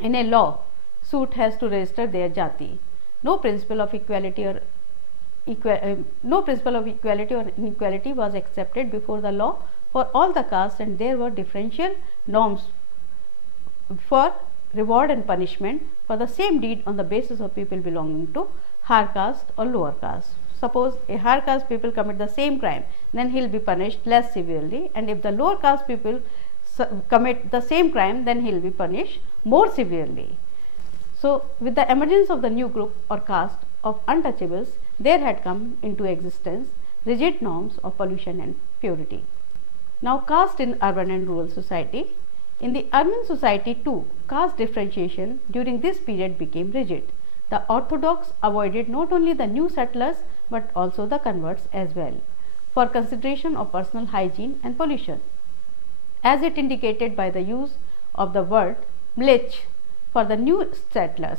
in a law suit has to register their Jati. No principle of equality or inequality was accepted before the law for all the castes, and there were differential norms for reward and punishment for the same deed on the basis of people belonging to higher caste or lower caste. Suppose a higher caste people commit the same crime, then he will be punished less severely, and if the lower caste people commit the same crime, then he will be punished more severely. So, with the emergence of the new group or caste of untouchables, there had come into existence rigid norms of pollution and purity. Now, caste in urban and rural society. In the urban society too, caste differentiation during this period became rigid. The orthodox avoided not only the new settlers but also the converts as well, for consideration of personal hygiene and pollution, as it indicated by the use of the word mlech for the new settlers.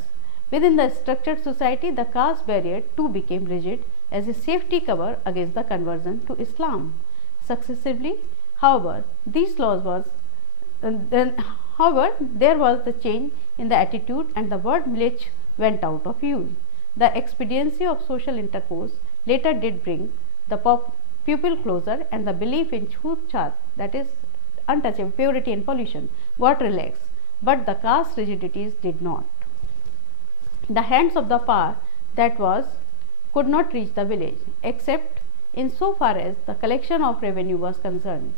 Within the structured society, the caste barrier too became rigid as a safety cover against the conversion to Islam. Successively, however, these laws was there was the change in the attitude and the word mlech went out of use. The expediency of social intercourse later did bring the pupil closer, and the belief in chut, that is untouchable purity and pollution, got relaxed, but the caste rigidities did not. The hands of the power that was could not reach the village, except in so far as the collection of revenue was concerned.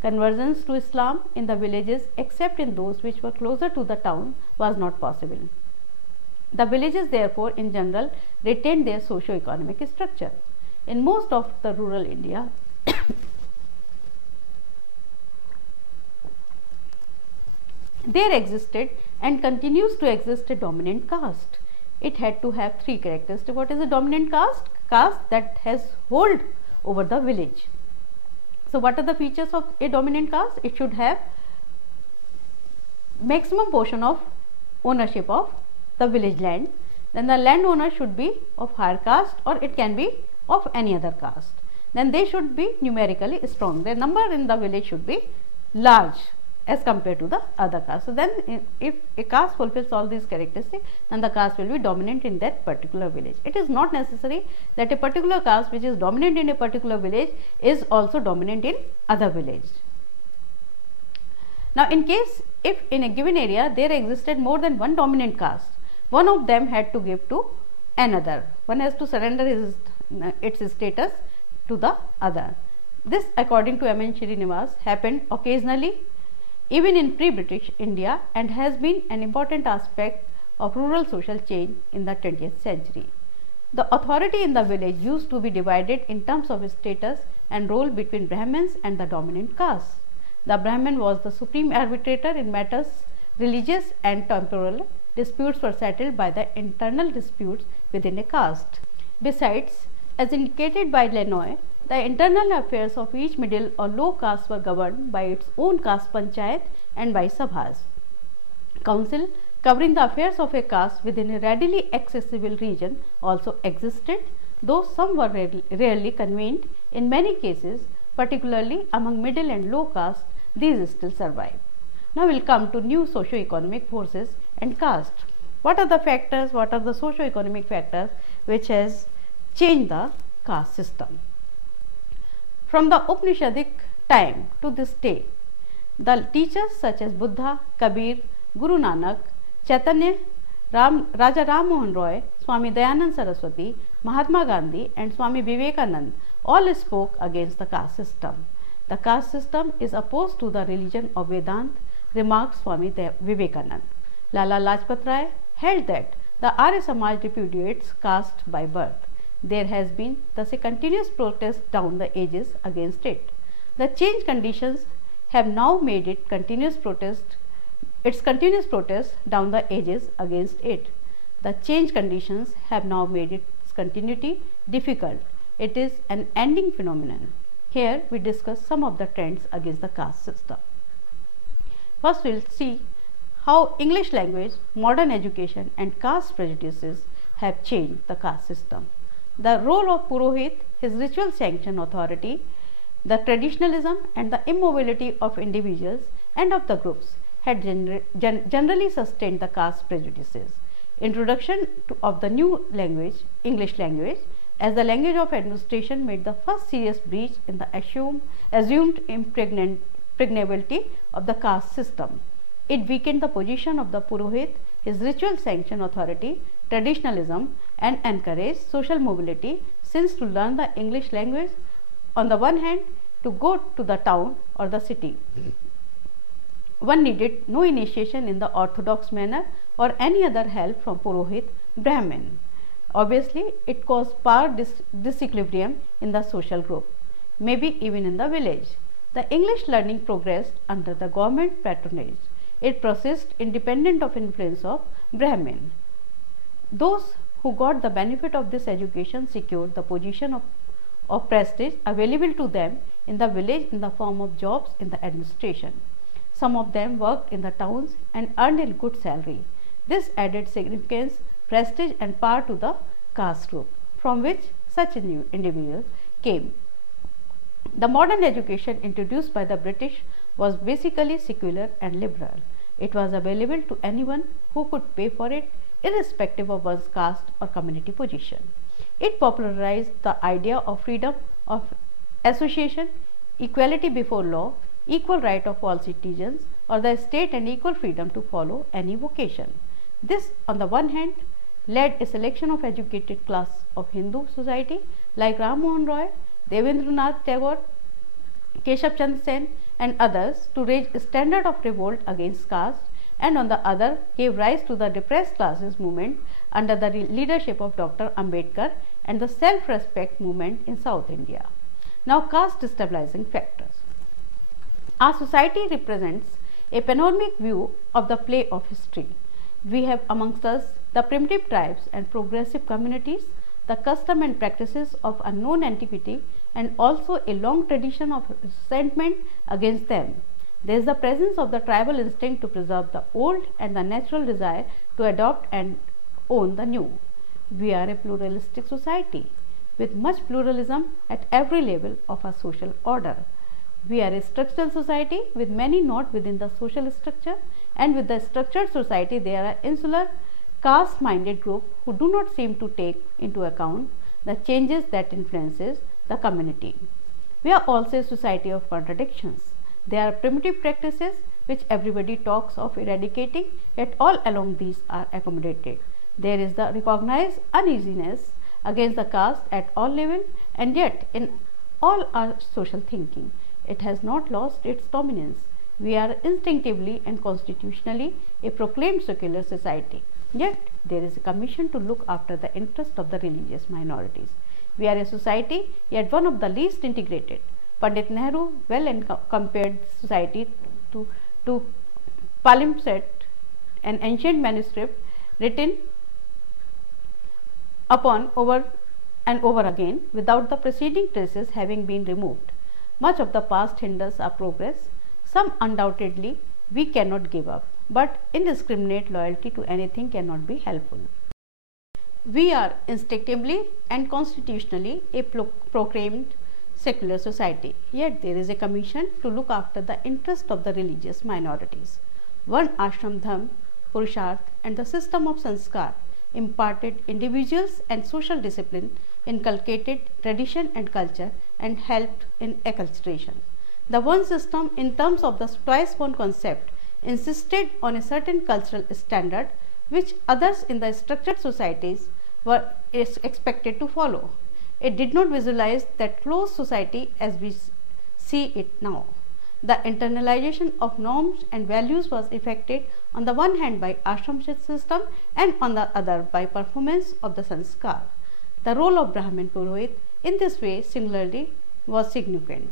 Conversions to Islam in the villages, except in those which were closer to the town, was not possible. The villages therefore in general retained their socio-economic structure. In most of the rural India, there existed and continues to exist a dominant caste. It had to have three characteristics. What is a dominant caste? Caste that has hold over the village. So, what are the features of a dominant caste? It should have maximum portion of ownership of the village land. Then the landowner should be of higher caste, or it can be of any other caste. Then they should be numerically strong. Their number in the village should be large as compared to the other caste. So, then if a caste fulfills all these characteristics, then the caste will be dominant in that particular village. It is not necessary that a particular caste which is dominant in a particular village is also dominant in other village. Now, in case if in a given area there existed more than one dominant caste, one of them had to give to another. One has to surrender his its status to the other. This, according to M.N. Srinivas, happened occasionally even in pre-British India and has been an important aspect of rural social change in the 20th century. The authority in the village used to be divided in terms of status and role between Brahmins and the dominant caste. The Brahmin was the supreme arbitrator in matters religious and temporal. Disputes were settled by the internal disputes within a caste. Besides, as indicated by Lenoy, the internal affairs of each middle or low caste were governed by its own caste panchayat and by sabhas. Council covering the affairs of a caste within a readily accessible region also existed, though some were rarely convened. In many cases, particularly among middle and low caste, these still survive. Now we will come to new socio-economic forces and caste. What are the factors, what are the socio-economic factors which has changed the caste system? From the Upanishadic time to this day, the teachers such as Buddha, Kabir, Guru Nanak, Chaitanya, Raja Ram Mohan Roy, Swami Dayanand Saraswati, Mahatma Gandhi and Swami Vivekanand all spoke against the caste system. The caste system is opposed to the religion of Vedanta, remarked Swami Vivekanand. Lala Lajpat Rai held that the Arya Samaj repudiates caste by birth. There has been thus a continuous protest down the ages against it. The changed conditions have now made it continuous protest down the ages against it. The changed conditions have now made its continuity difficult. It is an ending phenomenon. Here we discuss some of the trends against the caste system. First we will see how English language, modern education and caste prejudices have changed the caste system. The role of Purohit, his ritual sanction authority, the traditionalism and the immobility of individuals and of the groups had generally sustained the caste prejudices. Introduction of the new language, English language, as the language of administration made the first serious breach in the assumed impregnability of the caste system. It weakened the position of the Purohit, his ritual sanction authority, traditionalism and encouraged social mobility, since to learn the English language on the one hand to go to the town or the city, one needed no initiation in the orthodox manner or any other help from Purohit Brahmin. Obviously, it caused power disequilibrium in the social group, maybe even in the village. The English learning progressed under the government patronage. It processed independent of influence of Brahmin. Those who got the benefit of this education secured the position of prestige available to them in the village in the form of jobs in the administration. Some of them worked in the towns and earned a good salary. This added significance, prestige and power to the caste group from which such individuals came. The modern education introduced by the British was basically secular and liberal. It was available to anyone who could pay for it, irrespective of one's caste or community position. It popularized the idea of freedom of association, equality before law, equal right of all citizens or the state and equal freedom to follow any vocation. This, on the one hand, led a selection of educated class of Hindu society like Ram Mohan Roy, Devendranath Tagore, Keshav Chandra Sen and others to raise a standard of revolt against caste, and on the other gave rise to the depressed classes movement under the leadership of Dr. Ambedkar and the self-respect movement in South India. Now, caste destabilizing factors. Our society represents a panoramic view of the play of history. We have amongst us the primitive tribes and progressive communities, the custom and practices of unknown antiquity, and also a long tradition of resentment against them. There is the presence of the tribal instinct to preserve the old and the natural desire to adopt and own the new. We are a pluralistic society with much pluralism at every level of our social order. We are a structural society with many not within the social structure, and with the structured society there are insular, caste-minded groups who do not seem to take into account the changes that influences the community. We are also a society of contradictions. There are primitive practices which everybody talks of eradicating, yet all along these are accommodated. There is the recognized uneasiness against the caste at all levels, and yet in all our social thinking, it has not lost its dominance. We are instinctively and constitutionally a proclaimed secular society, yet there is a commission to look after the interest of the religious minorities. We are a society, yet one of the least integrated. Pandit Nehru well compared society to palimpsest, an ancient manuscript written upon over and over again without the preceding traces having been removed. Much of the past hinders our progress. Some undoubtedly we cannot give up, but indiscriminate loyalty to anything cannot be helpful. We are instinctively and constitutionally a proclaimed secular society, yet there is a commission to look after the interest of the religious minorities. One ashram dharma, Pursuant, and the system of sanskar imparted individuals and social discipline, inculcated tradition and culture, and helped in acculturation. The one system, in terms of the twice born concept, insisted on a certain cultural standard which others in the structured societies were expected to follow. It did not visualize that closed society as we see it now. The internalization of norms and values was effected on the one hand by Ashram System and on the other by performance of the sanskar. The role of Brahmin Purohit in this way singularly was significant.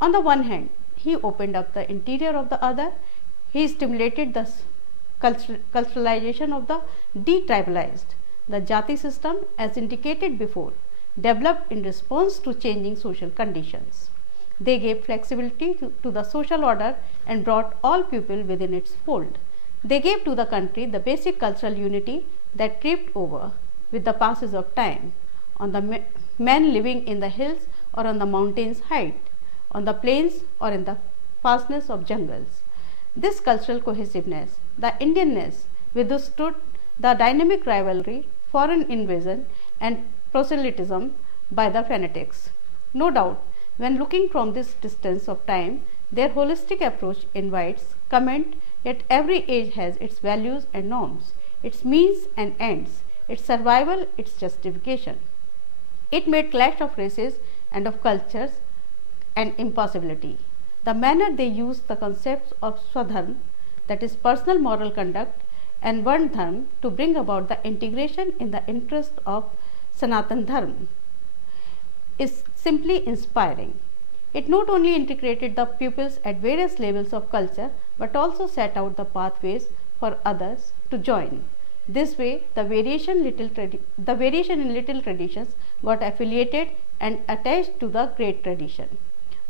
On the one hand, he opened up the interior of the other. He stimulated the culturalization of the detribalized. The Jati system, as indicated before, developed in response to changing social conditions. They gave flexibility to the social order and brought all people within its fold. They gave to the country the basic cultural unity that crept over with the passage of time, on the men living in the hills or on the mountains' height, on the plains or in the fastness of jungles. This cultural cohesiveness, the Indianness, withstood the dynamic rivalry, foreign invasion, and proselytism by the fanatics. No doubt, when looking from this distance of time, their holistic approach invites comment, yet every age has its values and norms, its means and ends, its survival, its justification. It made clash of races and of cultures an impossibility. The manner they used the concepts of swadharma, that is personal moral conduct, and varna dharma to bring about the integration in the interest of Sanatan Dharma is simply inspiring. It not only integrated the pupils at various levels of culture but also set out the pathways for others to join. This way, the variation in little traditions got affiliated and attached to the great tradition.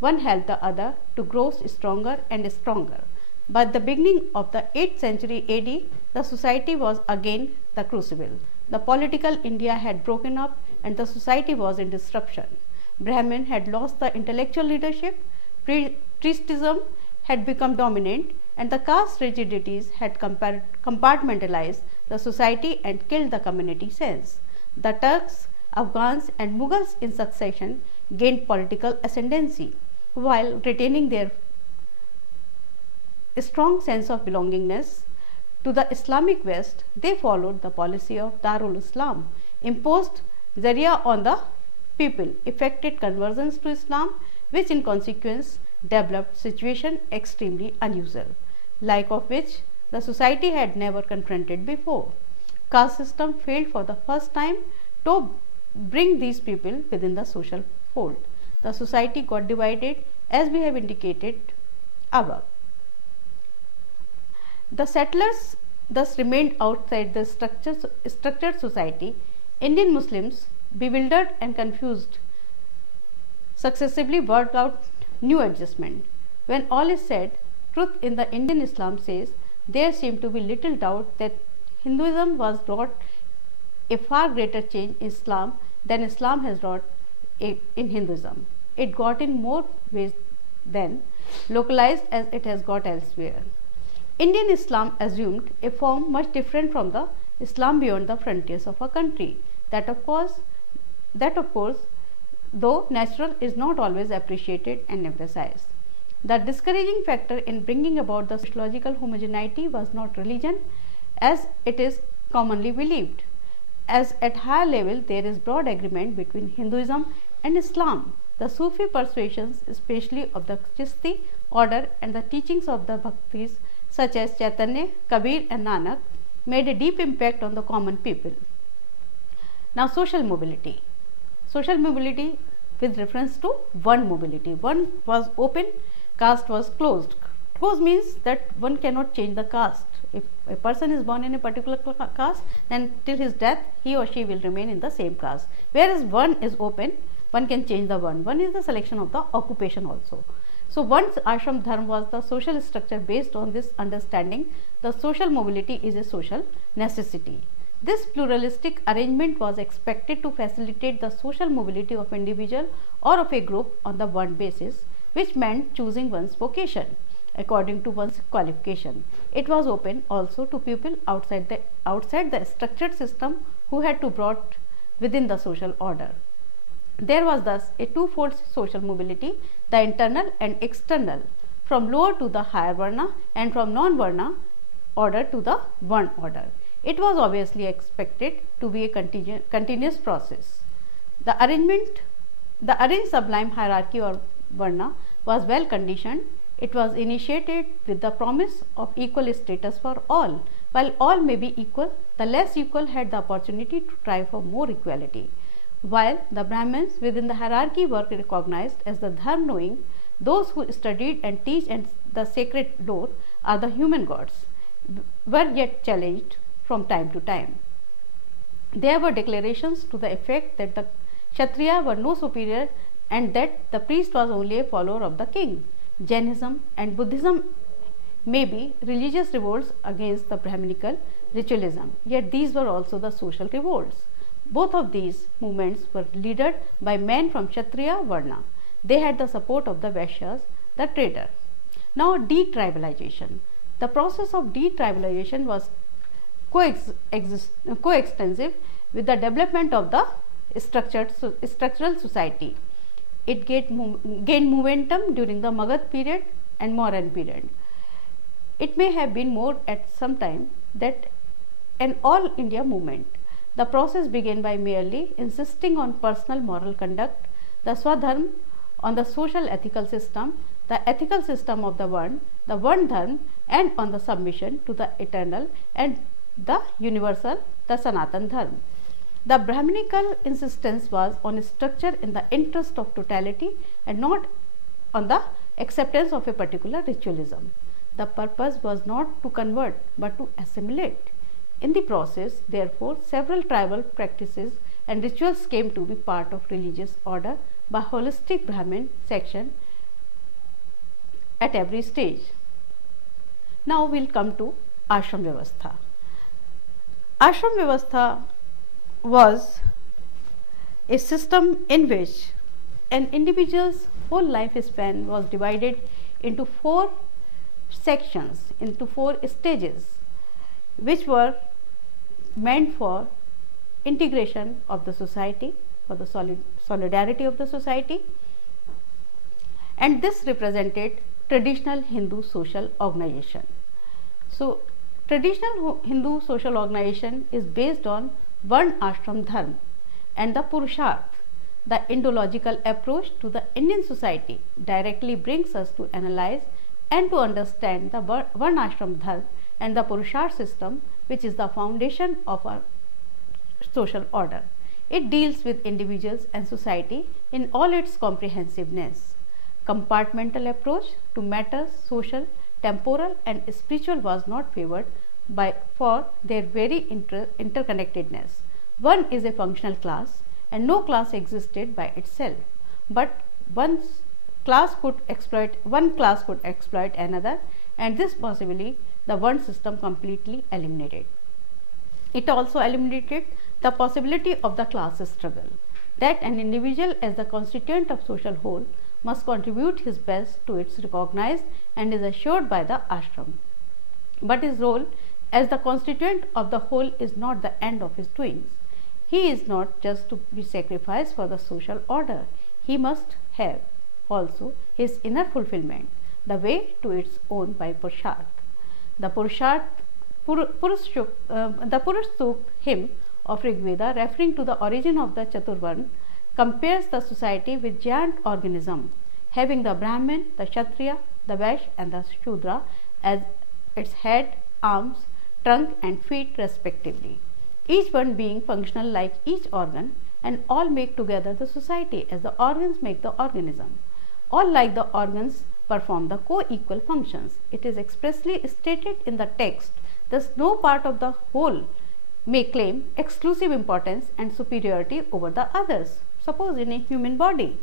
One helped the other to grow stronger and stronger. By the beginning of the 8th century AD, the society was again the crucible. The political India had broken up and the society was in disruption. Brahmin had lost the intellectual leadership, priestism had become dominant, and the caste rigidities had compartmentalized the society and killed the community sense. The Turks, Afghans, and Mughals in succession gained political ascendancy while retaining their strong sense of belongingness to the Islamic West. They followed the policy of Darul Islam, imposed Sharia on the people, effected conversions to Islam, which in consequence developed situation extremely unusual, like of which the society had never confronted before. Caste system failed for the first time to bring these people within the social fold. The society got divided as we have indicated above. The settlers thus remained outside the structured society. Indian Muslims, bewildered and confused, successively worked out new adjustment. When all is said, truth in the Indian Islam says there seemed to be little doubt that Hinduism was wrought a far greater change in Islam than Islam has wrought in Hinduism. It got in more ways than localized as it has got elsewhere. Indian Islam assumed a form much different from the Islam beyond the frontiers of a country. That of course, though natural, is not always appreciated and emphasized. The discouraging factor in bringing about the sociological homogeneity was not religion, as it is commonly believed. as at higher level there is broad agreement between Hinduism and Islam. The Sufi persuasions, especially of the Chishti order, and the teachings of the Bhaktis such as Chaitanya, Kabir and Nanak made a deep impact on the common people. Now, social mobility. Social mobility with reference to one mobility. One was open, caste was closed. Closed means that one cannot change the caste. If a person is born in a particular caste, then till his death he or she will remain in the same caste. Whereas one is open, one can change the one. One is the selection of the occupation also. So once ashram dharma was the social structure. Based on this understanding, the social mobility is a social necessity. This pluralistic arrangement was expected to facilitate the social mobility of individual or of a group on the one basis, which meant choosing one's vocation according to one's qualification. It was open also to people outside the structured system who had to brought within the social order. There was thus a twofold social mobility, the internal and external, from lower to the higher varna and from non-varna order to the one order. It was obviously expected to be a continuous process. The arranged sublime hierarchy or varna was well conditioned. It was initiated with the promise of equal status for all. While all may be equal, the less equal had the opportunity to try for more equality. While the Brahmins within the hierarchy were recognized as the dharma knowing, those who studied and teach and the sacred lore are the human gods, were yet challenged from time to time. There were declarations to the effect that the Kshatriya were no superior and that the priest was only a follower of the king. Jainism and Buddhism may be religious revolts against the Brahminical ritualism, yet these were also the social revolts. Both of these movements were led by men from Kshatriya Varna. They had the support of the Vaishyas, the trader. Now, detribalization. The process of detribalization was coextensive with the development of the structural society. It gained momentum during the Magadha period and Mauryan period. It may have been more at some time that an all India movement. The process began by merely insisting on personal moral conduct, the Swadharma, on the social ethical system, the ethical system of the Varna Dharma, and on the submission to the eternal and the universal, the Sanatan Dharma. The Brahminical insistence was on structure in the interest of totality and not on the acceptance of a particular ritualism. The purpose was not to convert but to assimilate. In the process, therefore, several tribal practices and rituals came to be part of religious order by holistic Brahmin section at every stage. Now we will come to Ashram Vyavastha. Ashram Vyavastha was a system in which an individual's whole life span was divided into 4 sections, into 4 stages, which were meant for integration of the society, for the solidarity of the society, and this represented traditional Hindu social organization. So, traditional Hindu social organization is based on one ashram dharma and the Purusharth. The Indological approach to the Indian society directly brings us to analyze and to understand the one ashram dharma and the Purusharth system, which is the foundation of our social order. It deals with individuals and society in all its comprehensiveness. Compartmental approach to matters social, temporal and spiritual was not favored for their very interconnectedness. One is a functional class and no class existed by itself, but one class could exploit another, and this possibly the one system completely eliminated. It also eliminated the possibility of the class struggle, that an individual as the constituent of social whole must contribute his best to its recognized and is assured by the ashram. But his role as the constituent of the whole is not the end of his doings. He is not just to be sacrificed for the social order. He must have also his inner fulfillment, the way to its own by Purusharth. The Purush Sukta hymn of Rig Veda, referring to the origin of the Chaturvarna, compares the society with giant organism having the Brahmin, the Kshatriya, the Vaishya and the Shudra as its head, arms, trunk and feet respectively, each one being functional like each organ, and all make together the society as the organs make the organism. All like the organs perform the co-equal functions. It is expressly stated in the text, thus no part of the whole may claim exclusive importance and superiority over the others. Suppose in a human body,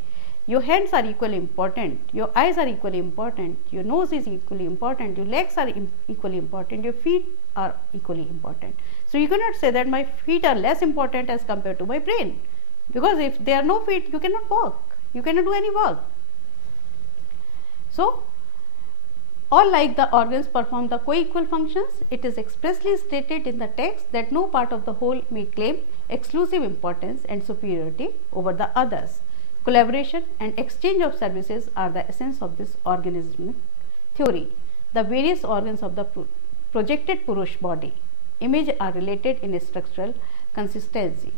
your hands are equally important, your eyes are equally important, your nose is equally important, your legs are equally important, your feet are equally important. So you cannot say that my feet are less important as compared to my brain, because if there are no feet, you cannot walk, you cannot do any work. So all like the organs perform the co-equal functions. It is expressly stated in the text that no part of the whole may claim exclusive importance and superiority over the others. Collaboration and exchange of services are the essence of this organismic theory. The various organs of the projected Purush body image are related in structural consistency.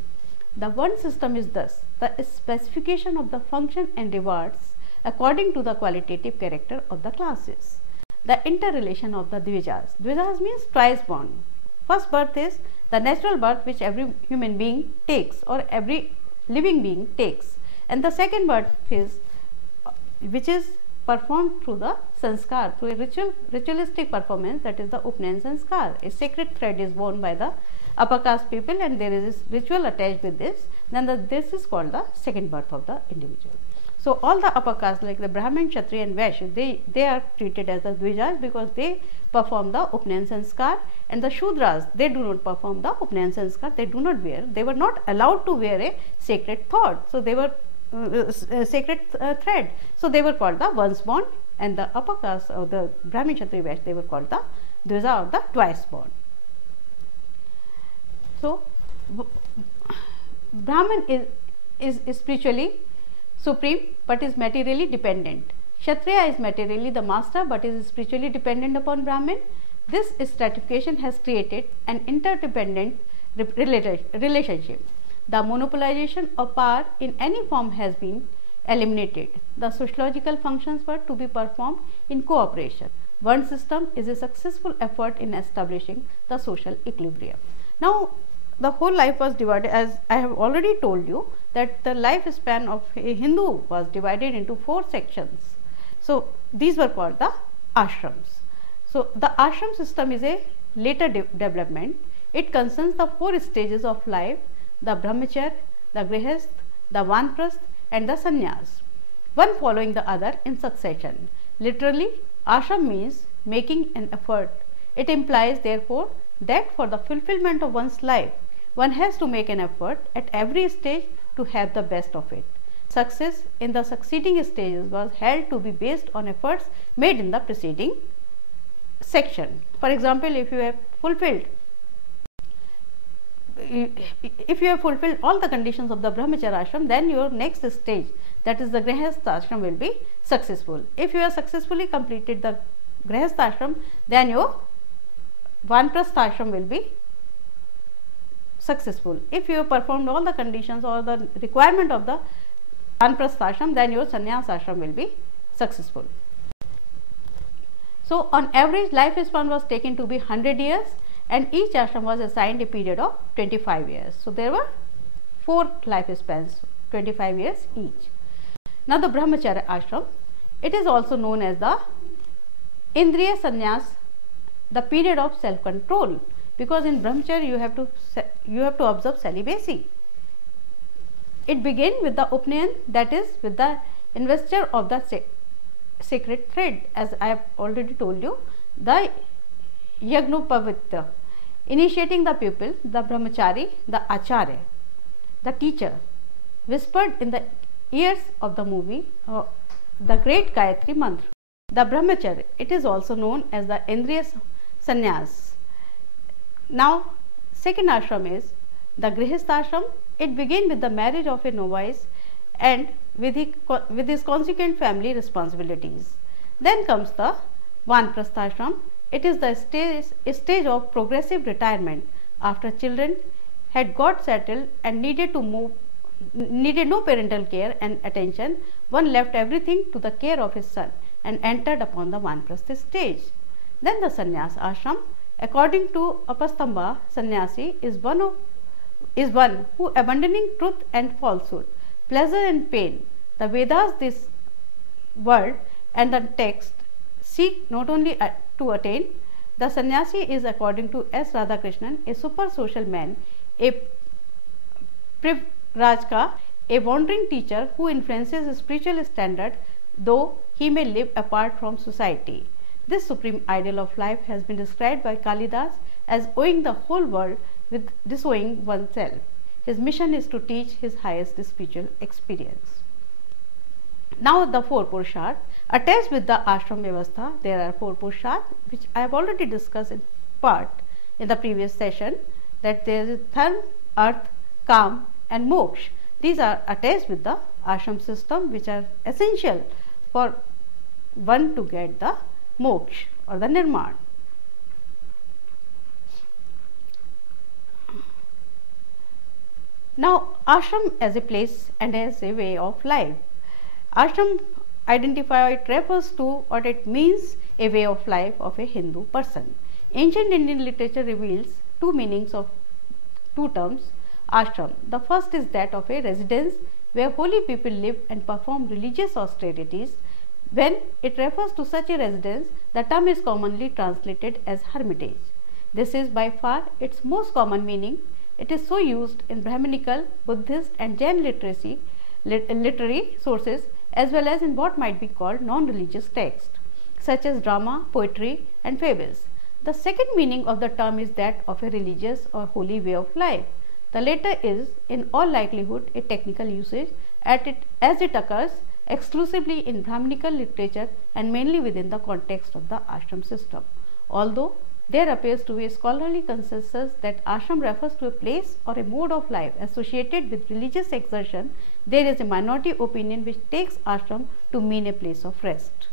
The one system is thus the specification of the function and rewards according to the qualitative character of the classes. The interrelation of the Dvijas. Dvijas means twice born. First birth is the natural birth which every human being takes or every living being takes, and the second birth is which is performed through the sanskar, through a ritualistic performance, that is the Upnayan sanskar. A sacred thread is worn by the upper caste people and there is ritual attached with this, then this is called the second birth of the individual. So all the upper castes like the Brahmin, Kshatriya and Vaishya, they are treated as the Dvijas because they perform the Upnayan sanskar, and the Shudras, they do not perform the Upnayan sanskar, they do not wear, they were not allowed to wear a sacred thought, so they were sacred thread, so they were called the once born, and the upper caste of the Brahmin, Kshatriya, Vaishya, they were called the Dvija or the twice born. So Brahman is spiritually supreme but is materially dependent. Kshatriya is materially the master but is spiritually dependent upon Brahmin. This stratification has created an interdependent relationship. The monopolization of power in any form has been eliminated. The sociological functions were to be performed in cooperation. One system is a successful effort in establishing the social equilibrium. Now, the whole life was divided, as I have already told you, that the lifespan of a Hindu was divided into 4 sections. So these were called the ashrams. So the ashram system is a later development. It concerns the 4 stages of life: the brahmacharya, the grihasth, the vanprasth and the sannyas, one following the other in succession. Literally, ashram means making an effort. It implies therefore that for the fulfillment of one's life, one has to make an effort at every stage to have the best of it. Success in the succeeding stages was held to be based on efforts made in the preceding section. For example, if you have fulfilled all the conditions of the Brahmacharya Ashram, then your next stage, that is the Grihastha Ashram, will be successful. If you have successfully completed the Grihastha Ashram, then your Vanprastha Ashram will be successful. If you have performed all the conditions or the requirement of the Vanprastha Ashram, then your Sannyas Ashram will be successful. So on average, lifespan was taken to be 100 years and each ashram was assigned a period of 25 years. So there were 4 lifespans, 25 years each. Now the Brahmacharya Ashram, it is also known as the Indriya Sannyas, the period of self-control, because in Brahmacharya you have to observe celibacy. It begins with the Upnayan, that is with the investiture of the sacred thread, as I have already told you, the Yagnopavitra, initiating the pupil, the Brahmachari, the Acharya, the teacher, whispered in the ears of the the great Gayatri mantra. The Brahmacharya, it is also known as the Indriya Sannyas. Now, second ashram is the Grihastha Ashram. It began with the marriage of a novice and with his consequent family responsibilities. Then comes the Vanprastha Ashram. It is the stage of progressive retirement after children had got settled and needed no parental care and attention, one left everything to the care of his son and entered upon the Vanprastha stage. Then the Sannyas Ashram, according to Apastamba, sannyasi is one who, abandoning truth and falsehood, pleasure and pain, the Vedas, this world and the text, seek not only to attain. The sannyasi is, according to S. Radhakrishnan, a super social man, a Rajka, a wandering teacher who influences his spiritual standard, though he may live apart from society. This supreme ideal of life has been described by Kalidas as owing the whole world with disowning oneself. His mission is to teach his highest spiritual experience. Now the four Purusharth. Attached with the Ashram Vyavastha, there are four Purusharth, which I have already discussed in part in the previous session, that there is Dharma, Arth, Kam and Moksha. These are attached with the Ashram system, which are essential for one to get the Moksha or the Nirman. Now, ashram as a place and as a way of life. Ashram identified refers to what it means, a way of life of a Hindu person. Ancient Indian literature reveals two meanings of two terms ashram. The first is that of a residence where holy people live and perform religious austerities. When it refers to such a residence, the term is commonly translated as hermitage. This is by far its most common meaning. It is so used in Brahminical, Buddhist and Jain literary sources, as well as in what might be called non-religious texts, such as drama, poetry and fables. The second meaning of the term is that of a religious or holy way of life. The latter is, in all likelihood, a technical usage as it occurs exclusively in Brahminical literature and mainly within the context of the ashram system. Although there appears to be a scholarly consensus that ashram refers to a place or a mode of life associated with religious exertion, there is a minority opinion which takes ashram to mean a place of rest.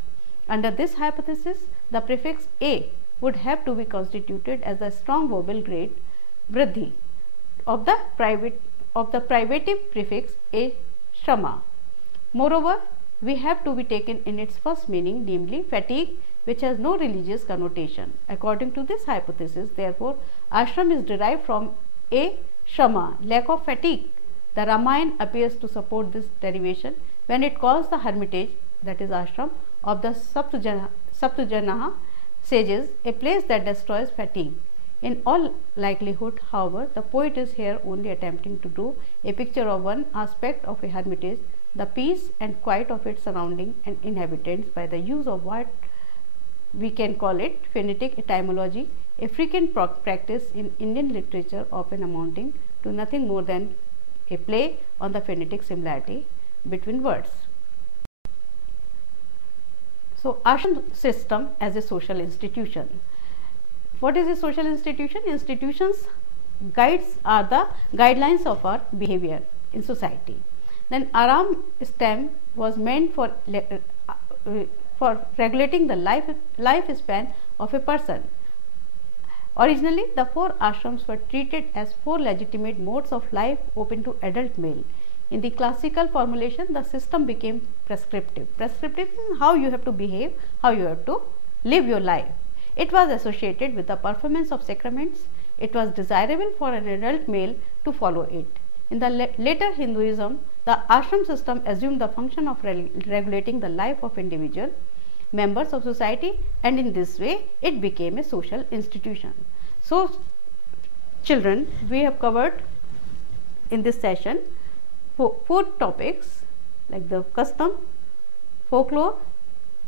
Under this hypothesis, the prefix a would have to be constituted as a strong vowel grade vriddhi of the privative prefix a shrama. Moreover, we have to be taken in its first meaning, namely fatigue, which has no religious connotation. According to this hypothesis, therefore, ashram is derived from a shrama, lack of fatigue. The Ramayana appears to support this derivation when it calls the hermitage, that is ashram, of the Saptujanaha sages a place that destroys fatigue. In all likelihood, however, the poet is here only attempting to draw a picture of one aspect of a hermitage, the peace and quiet of its surrounding and inhabitants, by the use of what we can call it phonetic etymology, a frequent practice in Indian literature, often amounting to nothing more than a play on the phonetic similarity between words. So, ashram system as a social institution. What is a social institution? Institutions guides are the guidelines of our behavior in society. Then Ashram System was meant for regulating the lifespan of a person. Originally, the four ashrams were treated as four legitimate modes of life open to adult male. In the classical formulation, the system became prescriptive. Prescriptive is how you have to behave, how you have to live your life. It was associated with the performance of sacraments. It was desirable for an adult male to follow it. In the later Hinduism, the ashram system assumed the function of regulating the life of individual members of society, and in this way it became a social institution. So, children, we have covered in this session four topics like the custom, folklore,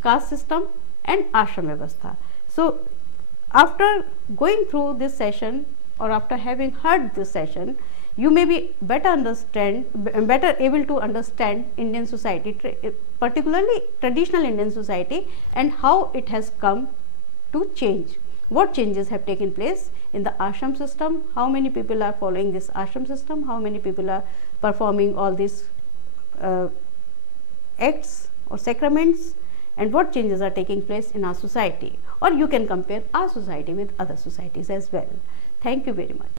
caste system and ashram vyavastha. So, after going through this session or after having heard this session, you may be better able to understand Indian society, particularly traditional Indian society, and how it has come to change. What changes have taken place in the ashram system, how many people are following this ashram system, how many people are performing all these acts or sacraments, and what changes are taking place in our society. Or you can compare our society with other societies as well. Thank you very much.